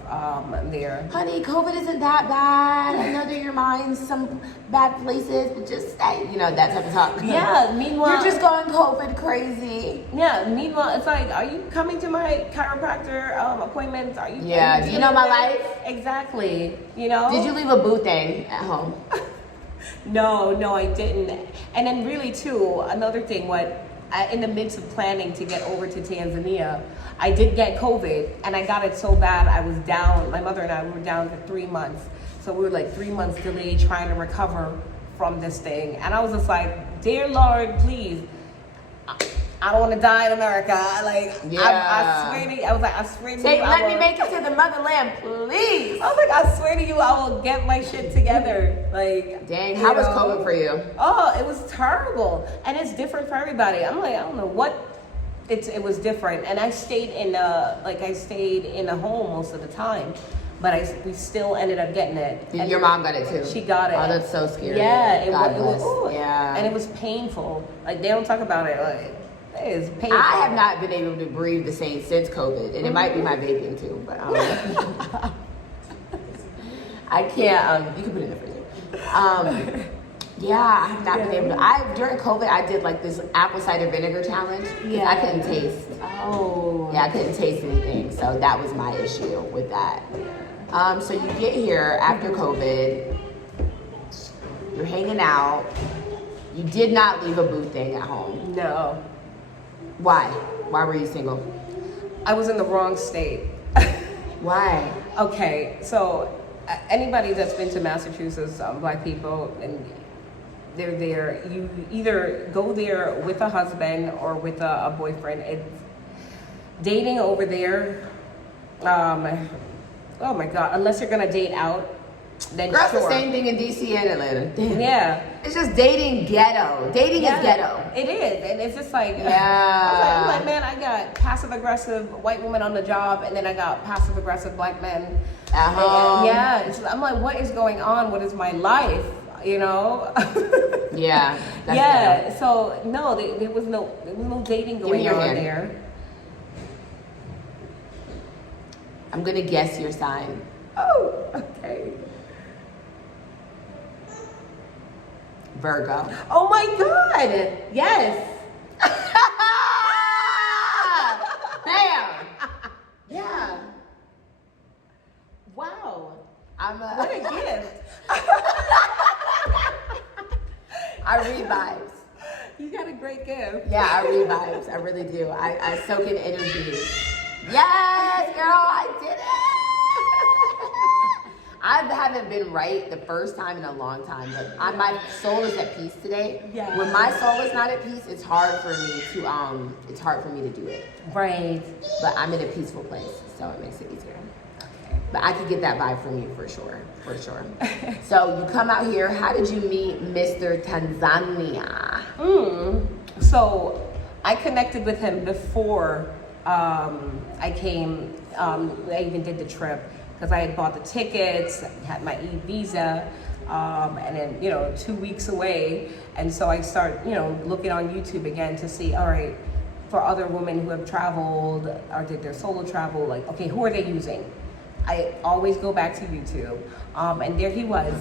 there. Honey, COVID isn't that bad. I know that your mind's some bad places, but just stay, that type of talk. Yeah, meanwhile... You're just going COVID crazy. Yeah, meanwhile, it's like, are you coming to my chiropractor appointments? Are you... Yeah, do you know my life? Exactly, Did you leave a boo thing at home? No, I didn't. And then really, too, another thing, in the midst of planning to get over to Tanzania, I did get COVID, and I got it so bad I was down. My mother and I were down for 3 months. So we were like 3 months delayed trying to recover from this thing. And I was just like, dear Lord, please, I don't want to die in America. Like, I swear to you, I swear to you. Let me make it to the motherland, please. I was like, I swear to you, I will get my shit together. Like, dang, how was COVID for you? Oh, it was terrible. And it's different for everybody. I'm like, I don't know what. It was different, and I stayed in a home most of the time, but we still ended up getting it. And your mom got it too. She got it. Oh, that's so scary. Yeah, it was. Yeah, and it was painful. Like, they don't talk about it. Like, it is painful. I have not been able to breathe the same since COVID, and it might be my vaping too, but I can't. You can put it in the freezer. Yeah, I have not been able to. During COVID, I did like this apple cider vinegar challenge. Yeah. I couldn't taste. Oh. Yeah, I couldn't taste anything. So that was my issue with that. So you get here after COVID. You're hanging out. You did not leave a boo thing at home. No. Why? Why were you single? I was in the wrong state. Why? Okay, so anybody that's been to Massachusetts, Black people, and they're there. You either go there with a husband or with a boyfriend. It's dating over there. Oh my God! Unless you're gonna date out, then Girl, sure. it's the same thing in DC and Atlanta. Damn. Yeah. It's just dating ghetto. Dating is ghetto. It is, and it's just like Yeah. I'm like, man, I got passive aggressive white women on the job, and then I got passive aggressive black men At home. Yeah, I'm like, what is going on? What is my life? You know? Yeah. That's yeah. ghetto. So no, there was no dating going your on hand. there. I'm gonna guess your sign. Oh, okay. Virgo. Oh my God! Yes. Bam! Yeah. Wow. What a gift. I read vibes. You got a great gift. Yeah, I read vibes. I really do. I soak in energy. Yes, girl, I did it. I haven't been right the first time in a long time, but my soul is at peace today. Yeah. When my soul is not at peace, it's hard for me to do it. Right. But I'm in a peaceful place, so it makes it easier. But I could get that vibe from you for sure. So you come out here. How did you meet Mr. Tanzania? So I connected with him before I came. I even did the trip because I had bought the tickets, had my e-visa, and then 2 weeks away, and so I start looking on YouTube again to see, all right, for other women who have traveled or did their solo travel, like, okay, who are they using? I always go back to YouTube, and there he was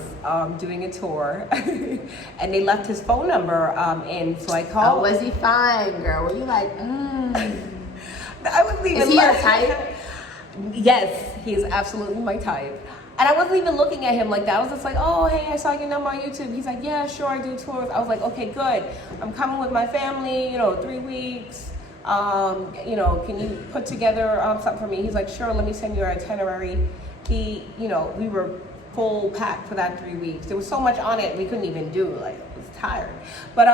doing a tour, and they left his phone number in, so I called. Oh, was he fine, girl? Were you like, I wasn't even. Is he your type? Yes, he is absolutely my type. And I wasn't even looking at him like that. I was just like, oh, hey, I saw your number on YouTube. He's like, yeah, sure, I do tours. I was like, okay, good. I'm coming with my family, 3 weeks. Can you put together something for me? He's like, sure, let me send you our itinerary. We were full packed for that 3 weeks. There was so much on it we couldn't even do. Like, I was tired. But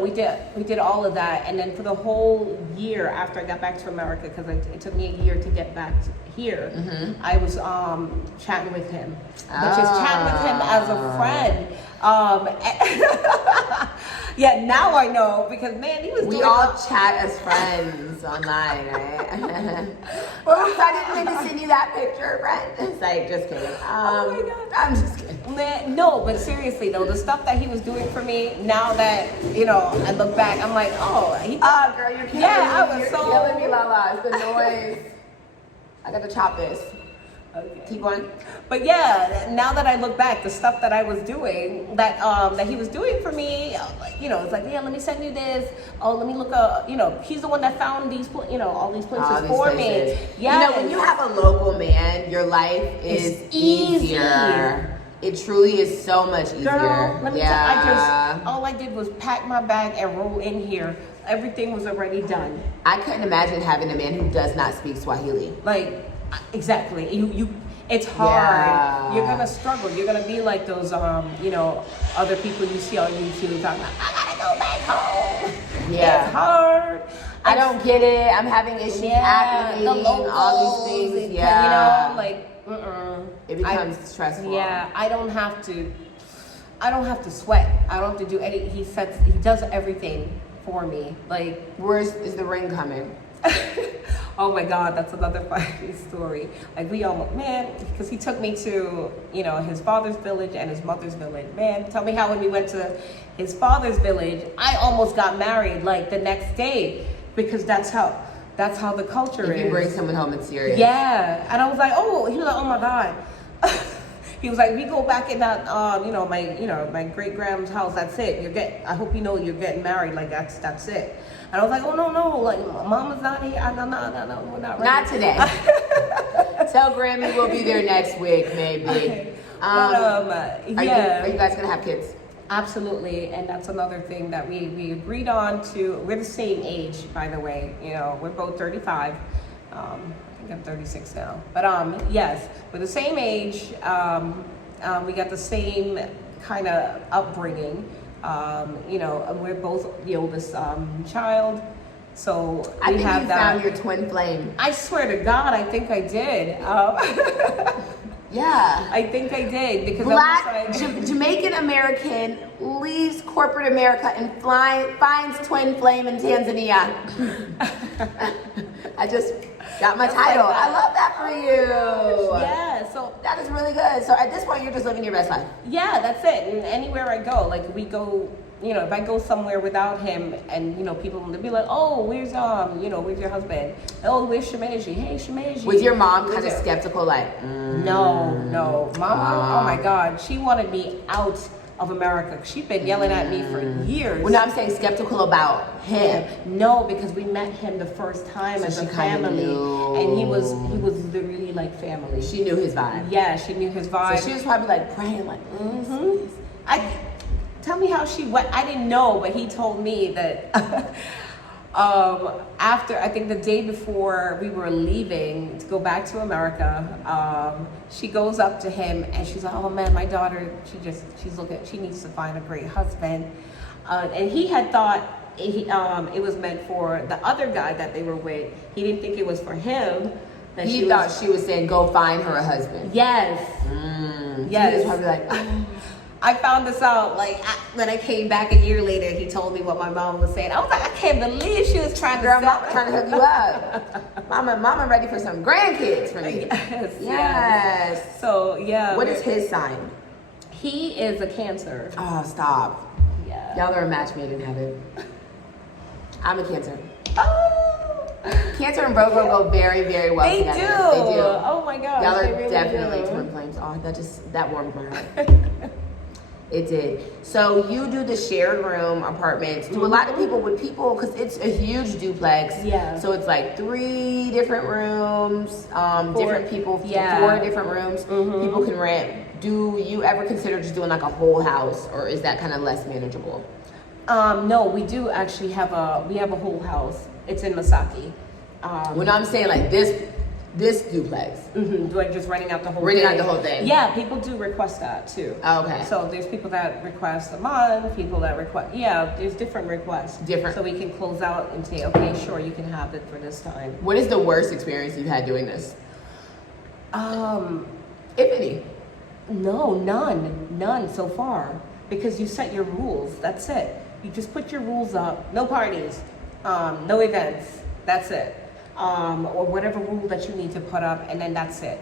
we did all of that, and then for the whole year after I got back to America, because it took me a year to get back here, I was chatting with him, just chatting with him as a friend. Yeah, now I know because man, he was. We all chat as friends online, right? Oops, I didn't mean to send you that picture, friend. It's like, just kidding. Oh my God. I'm just kidding. Man, no, but seriously though, the stuff that he was doing for me, now that I look back, I'm like, oh, girl, you're killing me. you're Killing me, Lala. It's the noise. I got to chop this. Okay. Keep going. But yeah, now that I look back, the stuff that I was doing, that he was doing for me, it's like, yeah, let me send you this. Oh, let me look up. He's the one that found these, all these places for me. Yeah. When you have a local man, your life is easier. It truly is so much easier. Girl, let me tell you, all I did was pack my bag and roll in here. Everything was already done. I couldn't imagine having a man who does not speak Swahili. Like, exactly. It's hard. Yeah. You're gonna struggle. You're gonna be like those, other people you see on YouTube talking about, I gotta go back home. Yeah. It's hard. I don't get it. I'm having issues acclimating, the locals, all these things. Yeah. It becomes stressful. Yeah, I don't have to sweat. I don't have to do any. He does everything for me. Like, Is the ring coming? oh my God, that's another funny story. Like because he took me to, his father's village and his mother's village. Man, tell me how when we went to his father's village, I almost got married like the next day because that's how the culture is. If you bring someone home, it's serious. Yeah, and I was like, he was like, oh my God. He was like, we go back in that, my great grandma's house. That's it. I hope you're getting married. Like that's it. And I was like, oh no, like Mama's not here. No, we're not ready. Not today. Tell Grammy we'll be there next week, maybe. Are you guys gonna have kids? Absolutely, and that's another thing that we agreed on. We're the same age, by the way. We're both 35. I think I'm 36 now. But yes, we're the same age. We got the same kind of upbringing. You know, we're both the oldest child. So I we think have you that. found your twin flame. I swear to God, I think I did. Yeah. I think I did because Black I was like, Jamaican American leaves corporate America and finds twin flame in Tanzania. I just got my title. like that. I love that for you. yeah. So That is really good. So at this point, you're just living your best life. yeah, that's it. And anywhere I go, like we go, you know, if I go somewhere without him, and you know, people will be like, "Oh, where's you know, where's your husband? Oh, where's Shimeji? Hey, Shimeji." Was your mom kind of Where's your-" skeptical, like? No, Mama. Oh my God, she wanted me out of America. She'd been yelling at me for years. Well, no, I'm saying skeptical about him. No, because we met him the first time So as a she kinda family, knew. and he was literally like family. She knew his vibe. Yeah, she knew his vibe. So she was probably like praying, like, Tell me how she went. I didn't know, but he told me that after, I think the day before we were leaving to go back to America, she goes up to him and she's like, "Oh man, my daughter, she needs to find a great husband." And he had thought it was meant for the other guy that they were with. He didn't think it was for him. That he thought she was saying, go find her a husband. Yes. Yes. He was probably like, I found this out when I came back a year later. He told me what my mom was saying. I was like, I can't believe she was trying girl, to mama trying to hook you up. Mama ready for some grandkids for me. Yes. So yeah. What is his sign? He is a Cancer. Oh, stop. Yeah. Y'all are a match made in heaven. I'm a Cancer. Oh. Cancer and Virgo go very, very well They together. do. They do. Oh my God. Y'all they are really definitely do. twin flames. Oh, that warmed my heart. It did. So you do the shared room apartments. Do a lot of people, because it's a huge duplex. Yeah. So it's like 3 different rooms, different people, 4 different rooms. People can rent. Do you ever consider just doing like a whole house, or is that kind of less manageable? No, we do actually have a whole house. It's in Masaki. When I'm saying like this duplex. Like just renting out the whole Renting thing. out the whole thing. Yeah, people do request that too. Okay. So there's people that request a month, people that request, there's different requests. Different. So we can close out and say, okay, sure, you can have it for this time. What is the worst experience you've had doing this? If any. No, none so far. Because you set your rules, that's it. You just put your rules up, no parties, no events, that's it. Or whatever rule that you need to put up, and then that's it.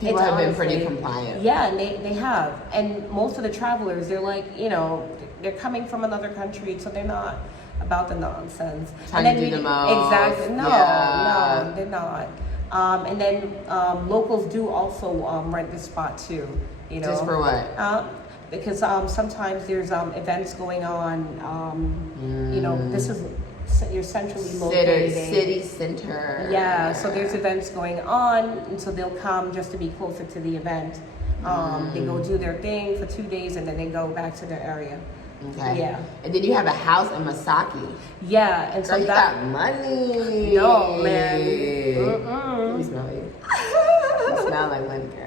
People have been pretty compliant. Yeah, and they have. And most of the travelers, they're like, you know, they're coming from another country, so they're not about the nonsense. Trying to do the most. Exactly. No, Yeah. no, they're not. And then locals do also rent the spot too, you know. Just for what? Because sometimes there's events going on. You know, this is you're centrally located. City center. Yeah, so there's events going on, and so they'll come just to be closer to the event. They go do their thing for 2 days, and then they go back to their area. Okay. Yeah. And then you have a house in Masaki. Yeah, and so Girl, you got money. No, man. Let me smell you. You smell like money, girl.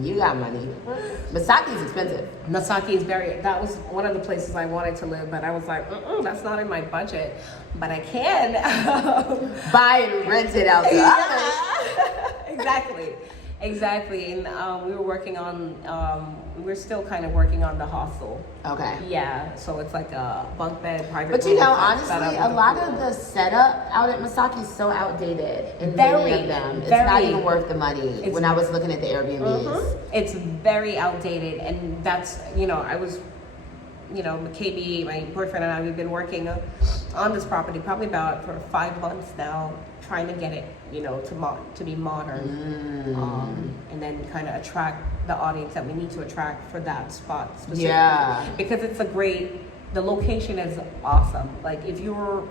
You got money. Masaki is expensive. Masaki is that was one of the places I wanted to live, but I was like, that's not in my budget. But I can. Buy and rent it out to others. Exactly. And we were working on, we're still kind of working on the hostel. Okay. Yeah, so it's like a bunk bed, private But you room, know, set up honestly, with a lot of the setup out at Masaki is so outdated. And Very, many of them, it's very. not even worth the money. When I was looking at the Airbnbs, It's very outdated, and that's, you know, I was, you know, KB, my boyfriend and I, we've been working on this property probably about for 5 months now, trying to get it, you know, to be modern, and then kind of attract the audience that we need to attract for that spot specifically. Yeah. Because it's the location is awesome. Like if you're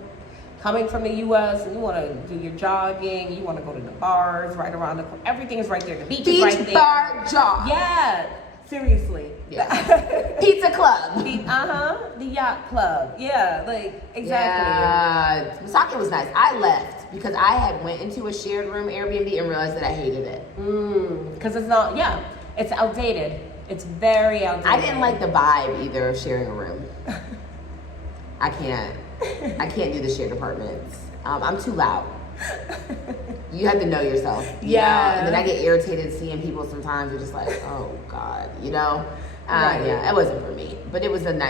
coming from the U.S. and you want to do your jogging, you want to go to the bars right around the corner, everything is right there. The beach is right there. Beach bar jog. Yeah, seriously. Yeah. Pizza club. The yacht club. Yeah, like exactly. Yeah, Masaki was nice. I left because I had went into a shared room Airbnb and realized that I hated it. Because it's not. Yeah, it's outdated. It's very outdated. I didn't like the vibe either of sharing a room. I can't do the shared apartments. I'm too loud. You have to know yourself. Yeah. And then I get irritated seeing people sometimes. You're just like, oh God, you know? Right. Yeah, it wasn't for me. But it was an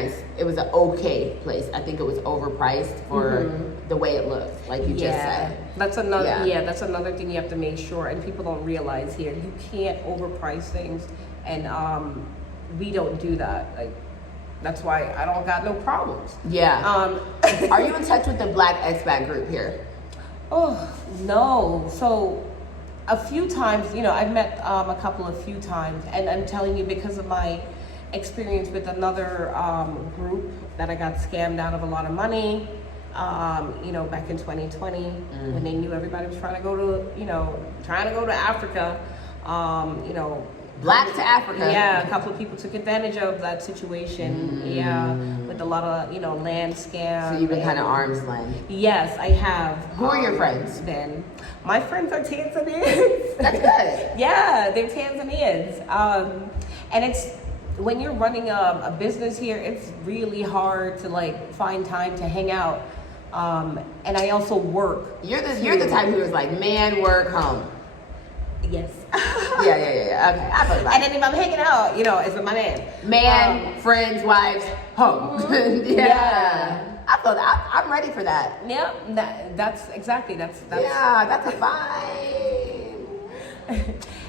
okay place. I think it was overpriced for the way it looked, like you just said. That's another thing you have to make sure, and people don't realize here. You can't overprice things, and we don't do that. Like, that's why I don't got no problems. Yeah. Are you in touch with the Black expat group here? Oh, no. So a few times, I've met a couple of few times, and I'm telling you, because of my experience with another group that I got scammed out of a lot of money, back in 2020, when they knew everybody was trying to go to Africa, Black to Africa. Yeah, a couple of people took advantage of that situation. Yeah, with a lot of land scams. So you've been kind of arm's length. Yes, I have. Who are your friends? Then my friends are Tanzanians. That's good. Yeah, they're Tanzanians. And it's when you're running a business here, it's really hard to find time to hang out. And I also work. You're the type who is like, man, work, home. Yes. Yeah. Okay, I feel that. And then if I'm hanging out, it's with my man. Man, friends, wives, home. Yeah. I feel that. I'm ready for that. Yeah, that's exactly. That's yeah, that's a vibe.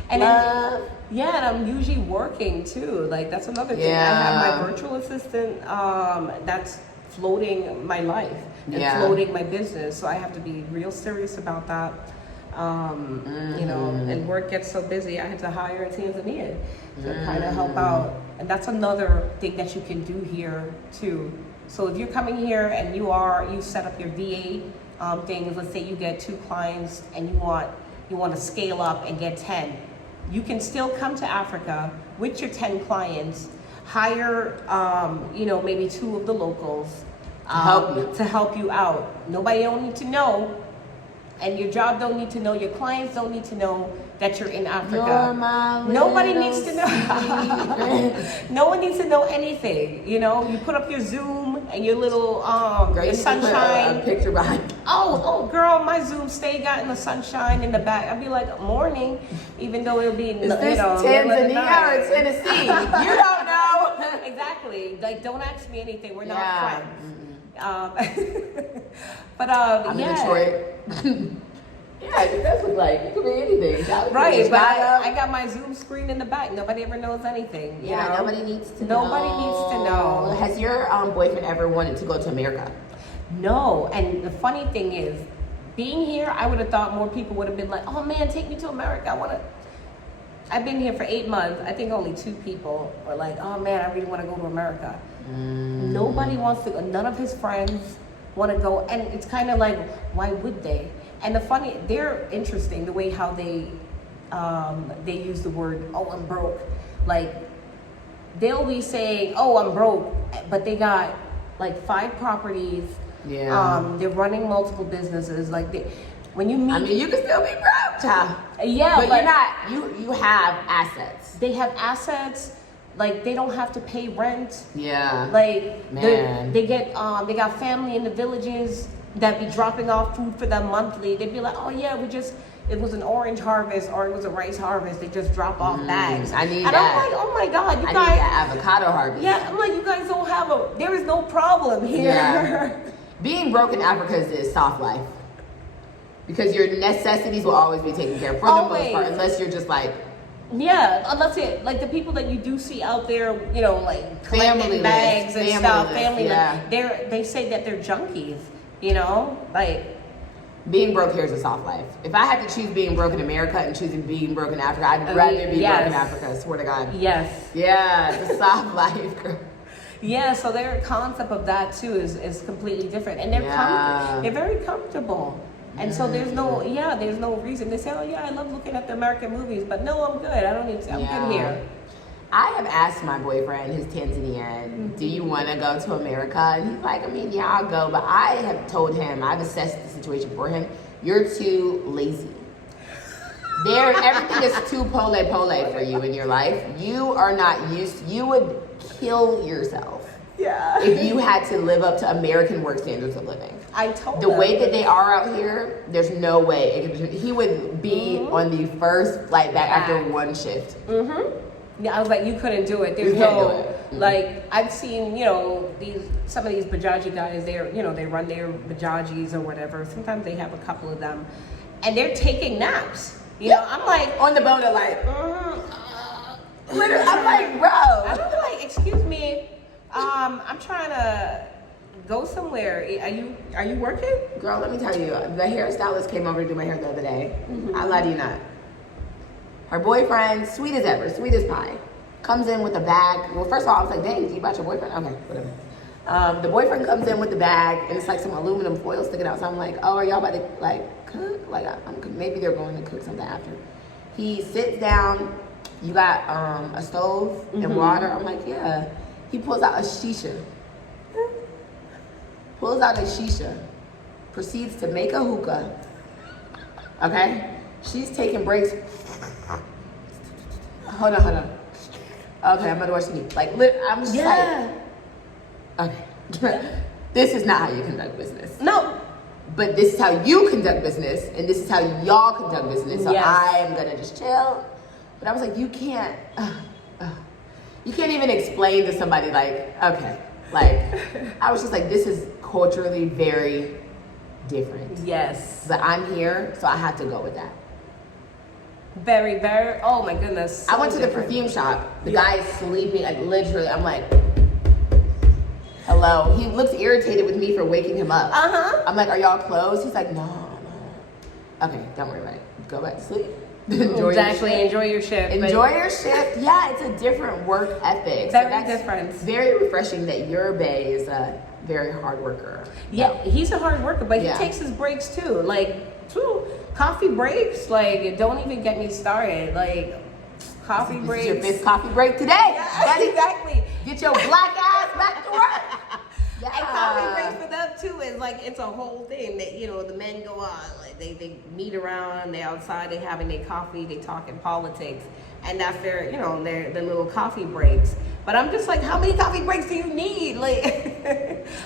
And then, and I'm usually working too. That's another thing. Yeah. I have my virtual assistant that's floating my life and floating my business. So I have to be real serious about that. And work gets so busy, I had to hire a Tanzanian to kind of help out. And that's another thing that you can do here too. So if you're coming here and you set up your VA things, let's say you get 2 clients and you want to scale up and get 10, you can still come to Africa with your 10 clients, hire maybe 2 of the locals to help you out. Nobody don't need to know. And your job don't need to know, your clients don't need to know that you're in Africa. Nobody needs to know. No one needs to know anything. You put up your Zoom and your little your sunshine. Put a picture behind. Oh, girl, my Zoom got in the sunshine in the back. I'd be like, morning, even though it'll be Tanzania or Tennessee? You don't know. Exactly. Don't ask me anything. We're not friends. But I'm in Detroit. Yeah, it does look like it could be anything. Right, but I got my Zoom screen in the back. Nobody ever knows anything. Nobody needs to know. Nobody needs to know. Has your boyfriend ever wanted to go to America? No, and the funny thing is, being here, I would have thought more people would have been like, "Oh man, take me to America. I've been here for 8 months. I think only 2 people were like, "Oh man, I really want to go to America." Nobody wants to go. None of his friends want to go, and it's kind of like, why would they? And they're interesting the way how they use the word, "Oh, I'm broke." They'll be saying, "Oh, I'm broke," but they got 5 properties. Yeah. They're running multiple businesses. When you meet, you can still be broke, child. Yeah, but you're not. You have assets. They have assets. They don't have to pay rent. Yeah. Man. They got family in the villages that be dropping off food for them monthly. They'd be like, "Oh yeah, it was an orange harvest or it was a rice harvest. They just drop off bags." I need and that. I'm like, "Oh my God, you I guys." need that avocado harvest. Yeah, I'm like, you guys don't have there is no problem here. Yeah. Being broke in Africa is a soft life. Because your necessities will always be taken care of for the most part, unless you're just yeah, unless the people that you do see out there, collecting bags and stuff, they say that they're junkies, Being broke here is a soft life. If I had to choose being broke in America and choosing being broke in Africa, I'd rather be broke in Africa, I swear to God. Yes. Yeah, it's a soft life, girl. Yeah, so their concept of that too is completely different. And they're very comfortable. And so there's no reason. They say, "Oh yeah, I love looking at the American movies," but no, I'm good. I don't need to. I'm good here. I have asked my boyfriend, who's Tanzanian, "Do you want to go to America?" And he's like, "Yeah, I'll go." But I have told him, I've assessed the situation for him. You're too lazy. Everything is too pole for you in your life. You are not used. You would kill yourself. Yeah. If you had to live up to American work standards of living. I told the him. way that they are out here, there's no way. He would be on the first flight back after one shift. Yeah, I was like, you couldn't do it. There's like, I've seen, some of these Bajaji guys, they run their Bajajis or whatever. Sometimes they have a couple of them, and they're taking naps. I'm like on the boat, like, literally, I'm like, bro. I'm like, excuse me, I'm trying to go somewhere. Are you working? Girl, let me tell you, the hairstylist came over to do my hair the other day. I lie to you not. Her boyfriend, sweet as ever, sweet as pie, comes in with a bag. Well, first of all, I was like, dang, you brought your boyfriend? Okay, whatever. The boyfriend comes in with the bag, and it's like some aluminum foil sticking out. So I'm like, oh, are y'all about to, like, cook? Like, maybe they're going to cook something after. He sits down. You got a stove and water? I'm like, yeah. He pulls out a shisha. Proceeds to make a hookah. Okay? She's taking breaks. Hold on. Okay, I'm gonna watch TV. Like, I'm just like, okay. This is not how you conduct business. No. But this is how you conduct business, and this is how y'all conduct business. So Yes. I am gonna just chill. But I was like, you can't even explain to somebody, like, okay. Like, I was just like, this is culturally very different. Yes. But I'm here, so I had to go with that. Very, very. Oh my goodness. I went to different. the perfume shop. The guy is sleeping, like, literally. I'm like, hello. He looks irritated with me for waking him up. I'm like, are y'all closed? He's like, no. Okay, don't worry about it. Go back to sleep. Enjoy your shift. Enjoy your shift. Yeah, it's a different work ethic. Very different. Very refreshing that your bae is a very hard worker. Yeah, he's a hard worker, but he takes his breaks too. Like, coffee breaks. Like, don't even get me started. Like, coffee breaks. This is your 5th coffee break today. Yeah, exactly. Get your black ass back to work. Yeah. And coffee breaks for them too is like, it's a whole thing that, the men go on. Like, they meet around, they outside, they having their coffee, they talking politics. And that's their little coffee breaks. But I'm just like, how many coffee breaks do you need? Like,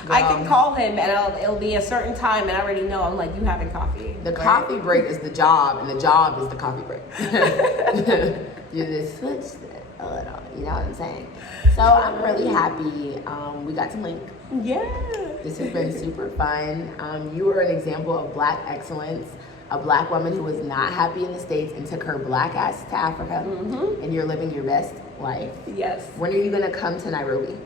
I can call him and it'll be a certain time and I already know. I'm like, you having coffee. The coffee break is the job, and the job is the coffee break. You just switch it a little, you know what I'm saying? So I'm really happy we got to link. Yeah. This has been super fun. You are an example of Black excellence, a Black woman who was not happy in the States and took her Black ass to Africa, and you're living your best life. Yes. When are you gonna come to Nairobi?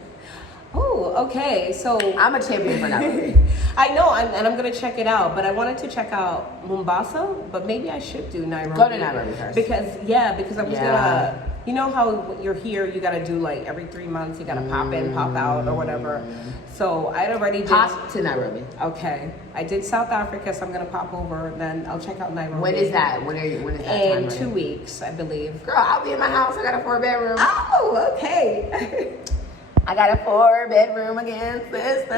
Oh, okay. So I'm a champion for Nairobi. I know, and I'm gonna check it out. But I wanted to check out Mombasa, but maybe I should do Nairobi. Go to Nairobi first. Because I was gonna. You know how you're here, you gotta do like every 3 months, you gotta pop in, pop out, or whatever. So I'd already did. Pop to Nairobi. Okay, I did South Africa, so I'm gonna pop over. Then I'll check out Nairobi. When is that? When is that? In time 2 weeks, I believe. Girl, I'll be in my house. I got a 4-bedroom. Oh, okay. I got a 4-bedroom again, sister.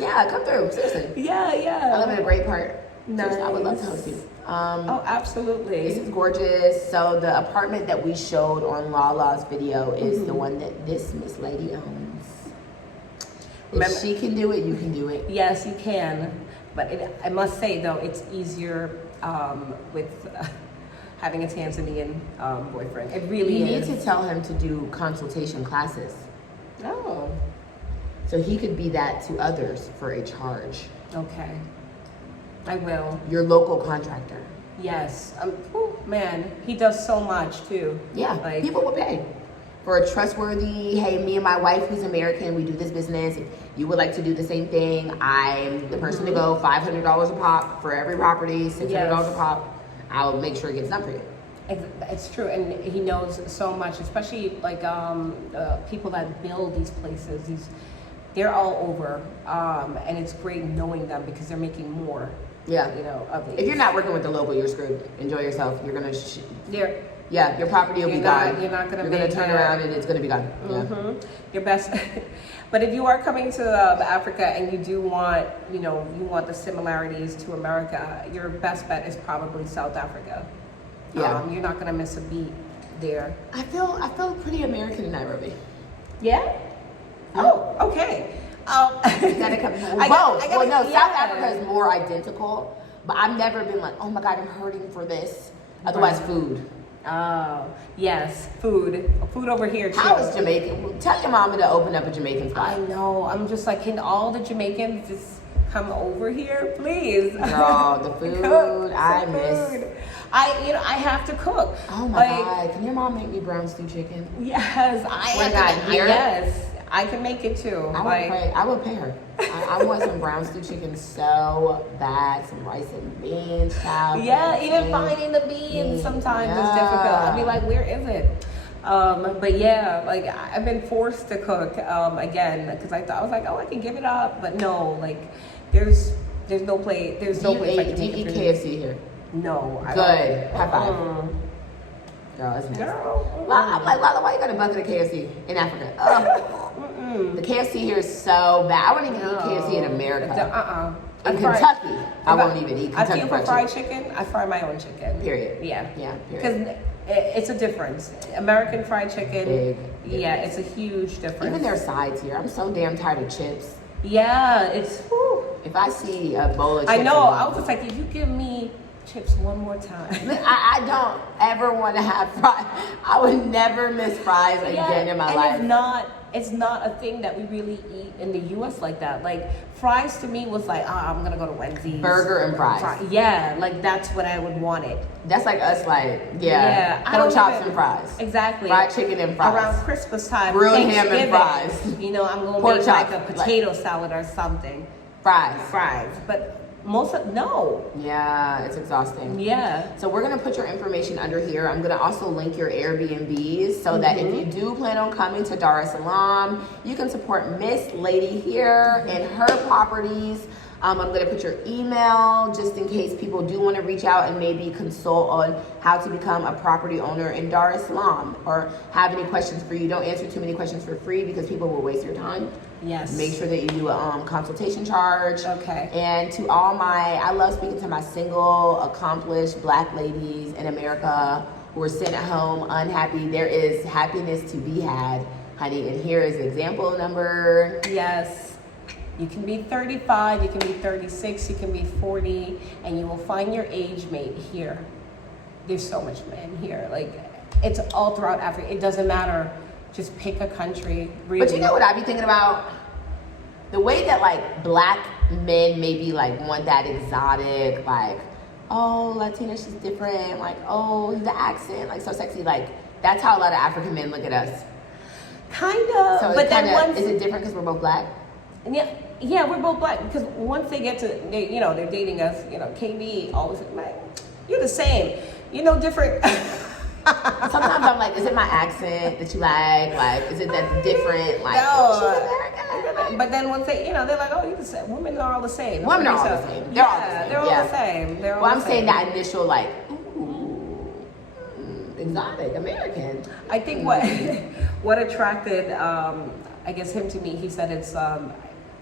Yeah, come through. Seriously. Yeah. I live in a great part. Nice. Seriously, I would love to host you. Oh, absolutely. This is gorgeous. So the apartment that we showed on Lala's video is the one that this Miss Lady owns. If she can do it, you can do it. Yes, you can. But I must say, though, it's easier with having a Tanzanian boyfriend. It really is. You need to tell him to do consultation classes. Oh. So he could be that to others for a charge. Okay. I will. Your local contractor. Yes. Man, he does so much, too. Yeah, like, people will pay. For a trustworthy, hey, me and my wife who's American, we do this business. If you would like to do the same thing, I'm the person to go. $500 a pop for every property, $600 a pop. I'll make sure it gets done for you. It's true, and he knows so much, especially like people that build these places. They're all over, and it's great knowing them because they're making more. Yeah. Of these. If you're not working with the local, you're screwed. Enjoy yourself. You're gonna. Yeah, your property will be gone. You're not gonna. You're gonna turn around and it's gonna be gone. Mm-hmm. Your best. But if you are coming to Africa and you do want, you want the similarities to America, your best bet is probably South Africa. Yeah. You're not gonna miss a beat there. I feel pretty American in Nairobi. Yeah. Oh, okay. South Africa is more identical, but I've never been like, oh my God, I'm hurting for this. Otherwise, food. Oh, yes, food over here too. How is Jamaican? Tell your mama to open up a Jamaican spot. I know. I'm just like, can all the Jamaicans just come over here, please? Girl, the food I miss. I have to cook. Oh my God! Can your mom make me brown stew chicken? Yes, Yes, I can make it too. I would pay her. I want some brown stew chicken so bad. Some rice and beans, child. Yeah, even finding the beans sometimes is difficult. I'd be like, where is it? But yeah, like I've been forced to cook again because I thought I was like, oh, I can give it up, but no, like there's no place. There's no place I can Do you make eat it. KFC here? No. Good. High five. Girl, it's nasty. I'm like, Lala, why you got a bucket of KFC in Africa? The KFC here is so bad. I wouldn't even eat KFC in America. In Kentucky, I won't even eat Kentucky fried chicken. I fry my own chicken. Period. Yeah. Period. Because it's a difference. American fried chicken. Big. Yeah, it's a huge difference. Even their sides here. I'm so damn tired of chips. Yeah, it's. Whew. If I see a bowl of chips, I know. I was just like, if you give me chips one more time. I don't ever want to have fries. I would never miss fries again in my life. It's not a thing that we really eat in the U.S. like that. Like fries to me was like, I'm gonna go to Wendy's. Burger and fries. Yeah, like that's what I would want it. That's like us, like pork chops and fries. Exactly. Fried chicken and fries. Around Christmas time, grilled ham and fries. I'm gonna pork make chops, like a potato salad or something. Fries, but. No. Yeah, it's exhausting. Yeah. So we're going to put your information under here. I'm going to also link your Airbnbs so that if you do plan on coming to Dar es Salaam, you can support Miss Lady here and her properties. I'm going to put your email just in case people do want to reach out and maybe consult on how to become a property owner in Dar es Salaam or have any questions for you. Don't answer too many questions for free because people will waste your time. Yes. Make sure that you do a consultation charge. Okay. And to all I love speaking to my single, accomplished Black ladies in America who are sitting at home unhappy. There is happiness to be had, honey. And here is the example number. Yes. You can be 35, you can be 36, you can be 40, and you will find your age mate here. There's so much men here. Like, it's all throughout Africa. It doesn't matter. Just pick a country. Really. But you know what I be thinking about? The way that, like, Black men maybe, like, want that exotic, like, oh, Latina, she's different. Like, oh, the accent, like, so sexy. Like, that's how a lot of African men look at us. Kind of. So but then once... Is it different because we're both Black? Yeah, we're both Black because once they get to, they're dating us, KB always said, man, you're the same. Different. Sometimes I'm like, is it my accent that you like? Like, is it that different? Like, no. But then once they, they're like, oh, you the same. Women are all the same. Women are all the same. They're all the same. Well, I'm saying that initial, like, exotic, American. I think what attracted, I guess, him to me, he said it's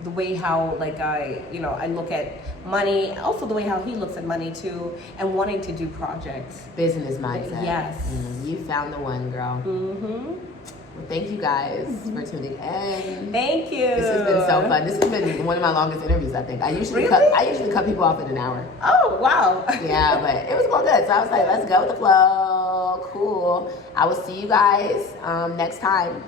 the way how, like, I look at money, also the way how he looks at money too, and wanting to do projects. Business mindset. Yes. You found the one, girl. Mm-hmm. Well, thank you guys for tuning in. Thank you. This has been so fun. This has been one of my longest interviews, I think. I usually cut people off in an hour. Oh, wow. Yeah, but it was going good. So I was like, let's go with the flow. Cool. I will see you guys next time.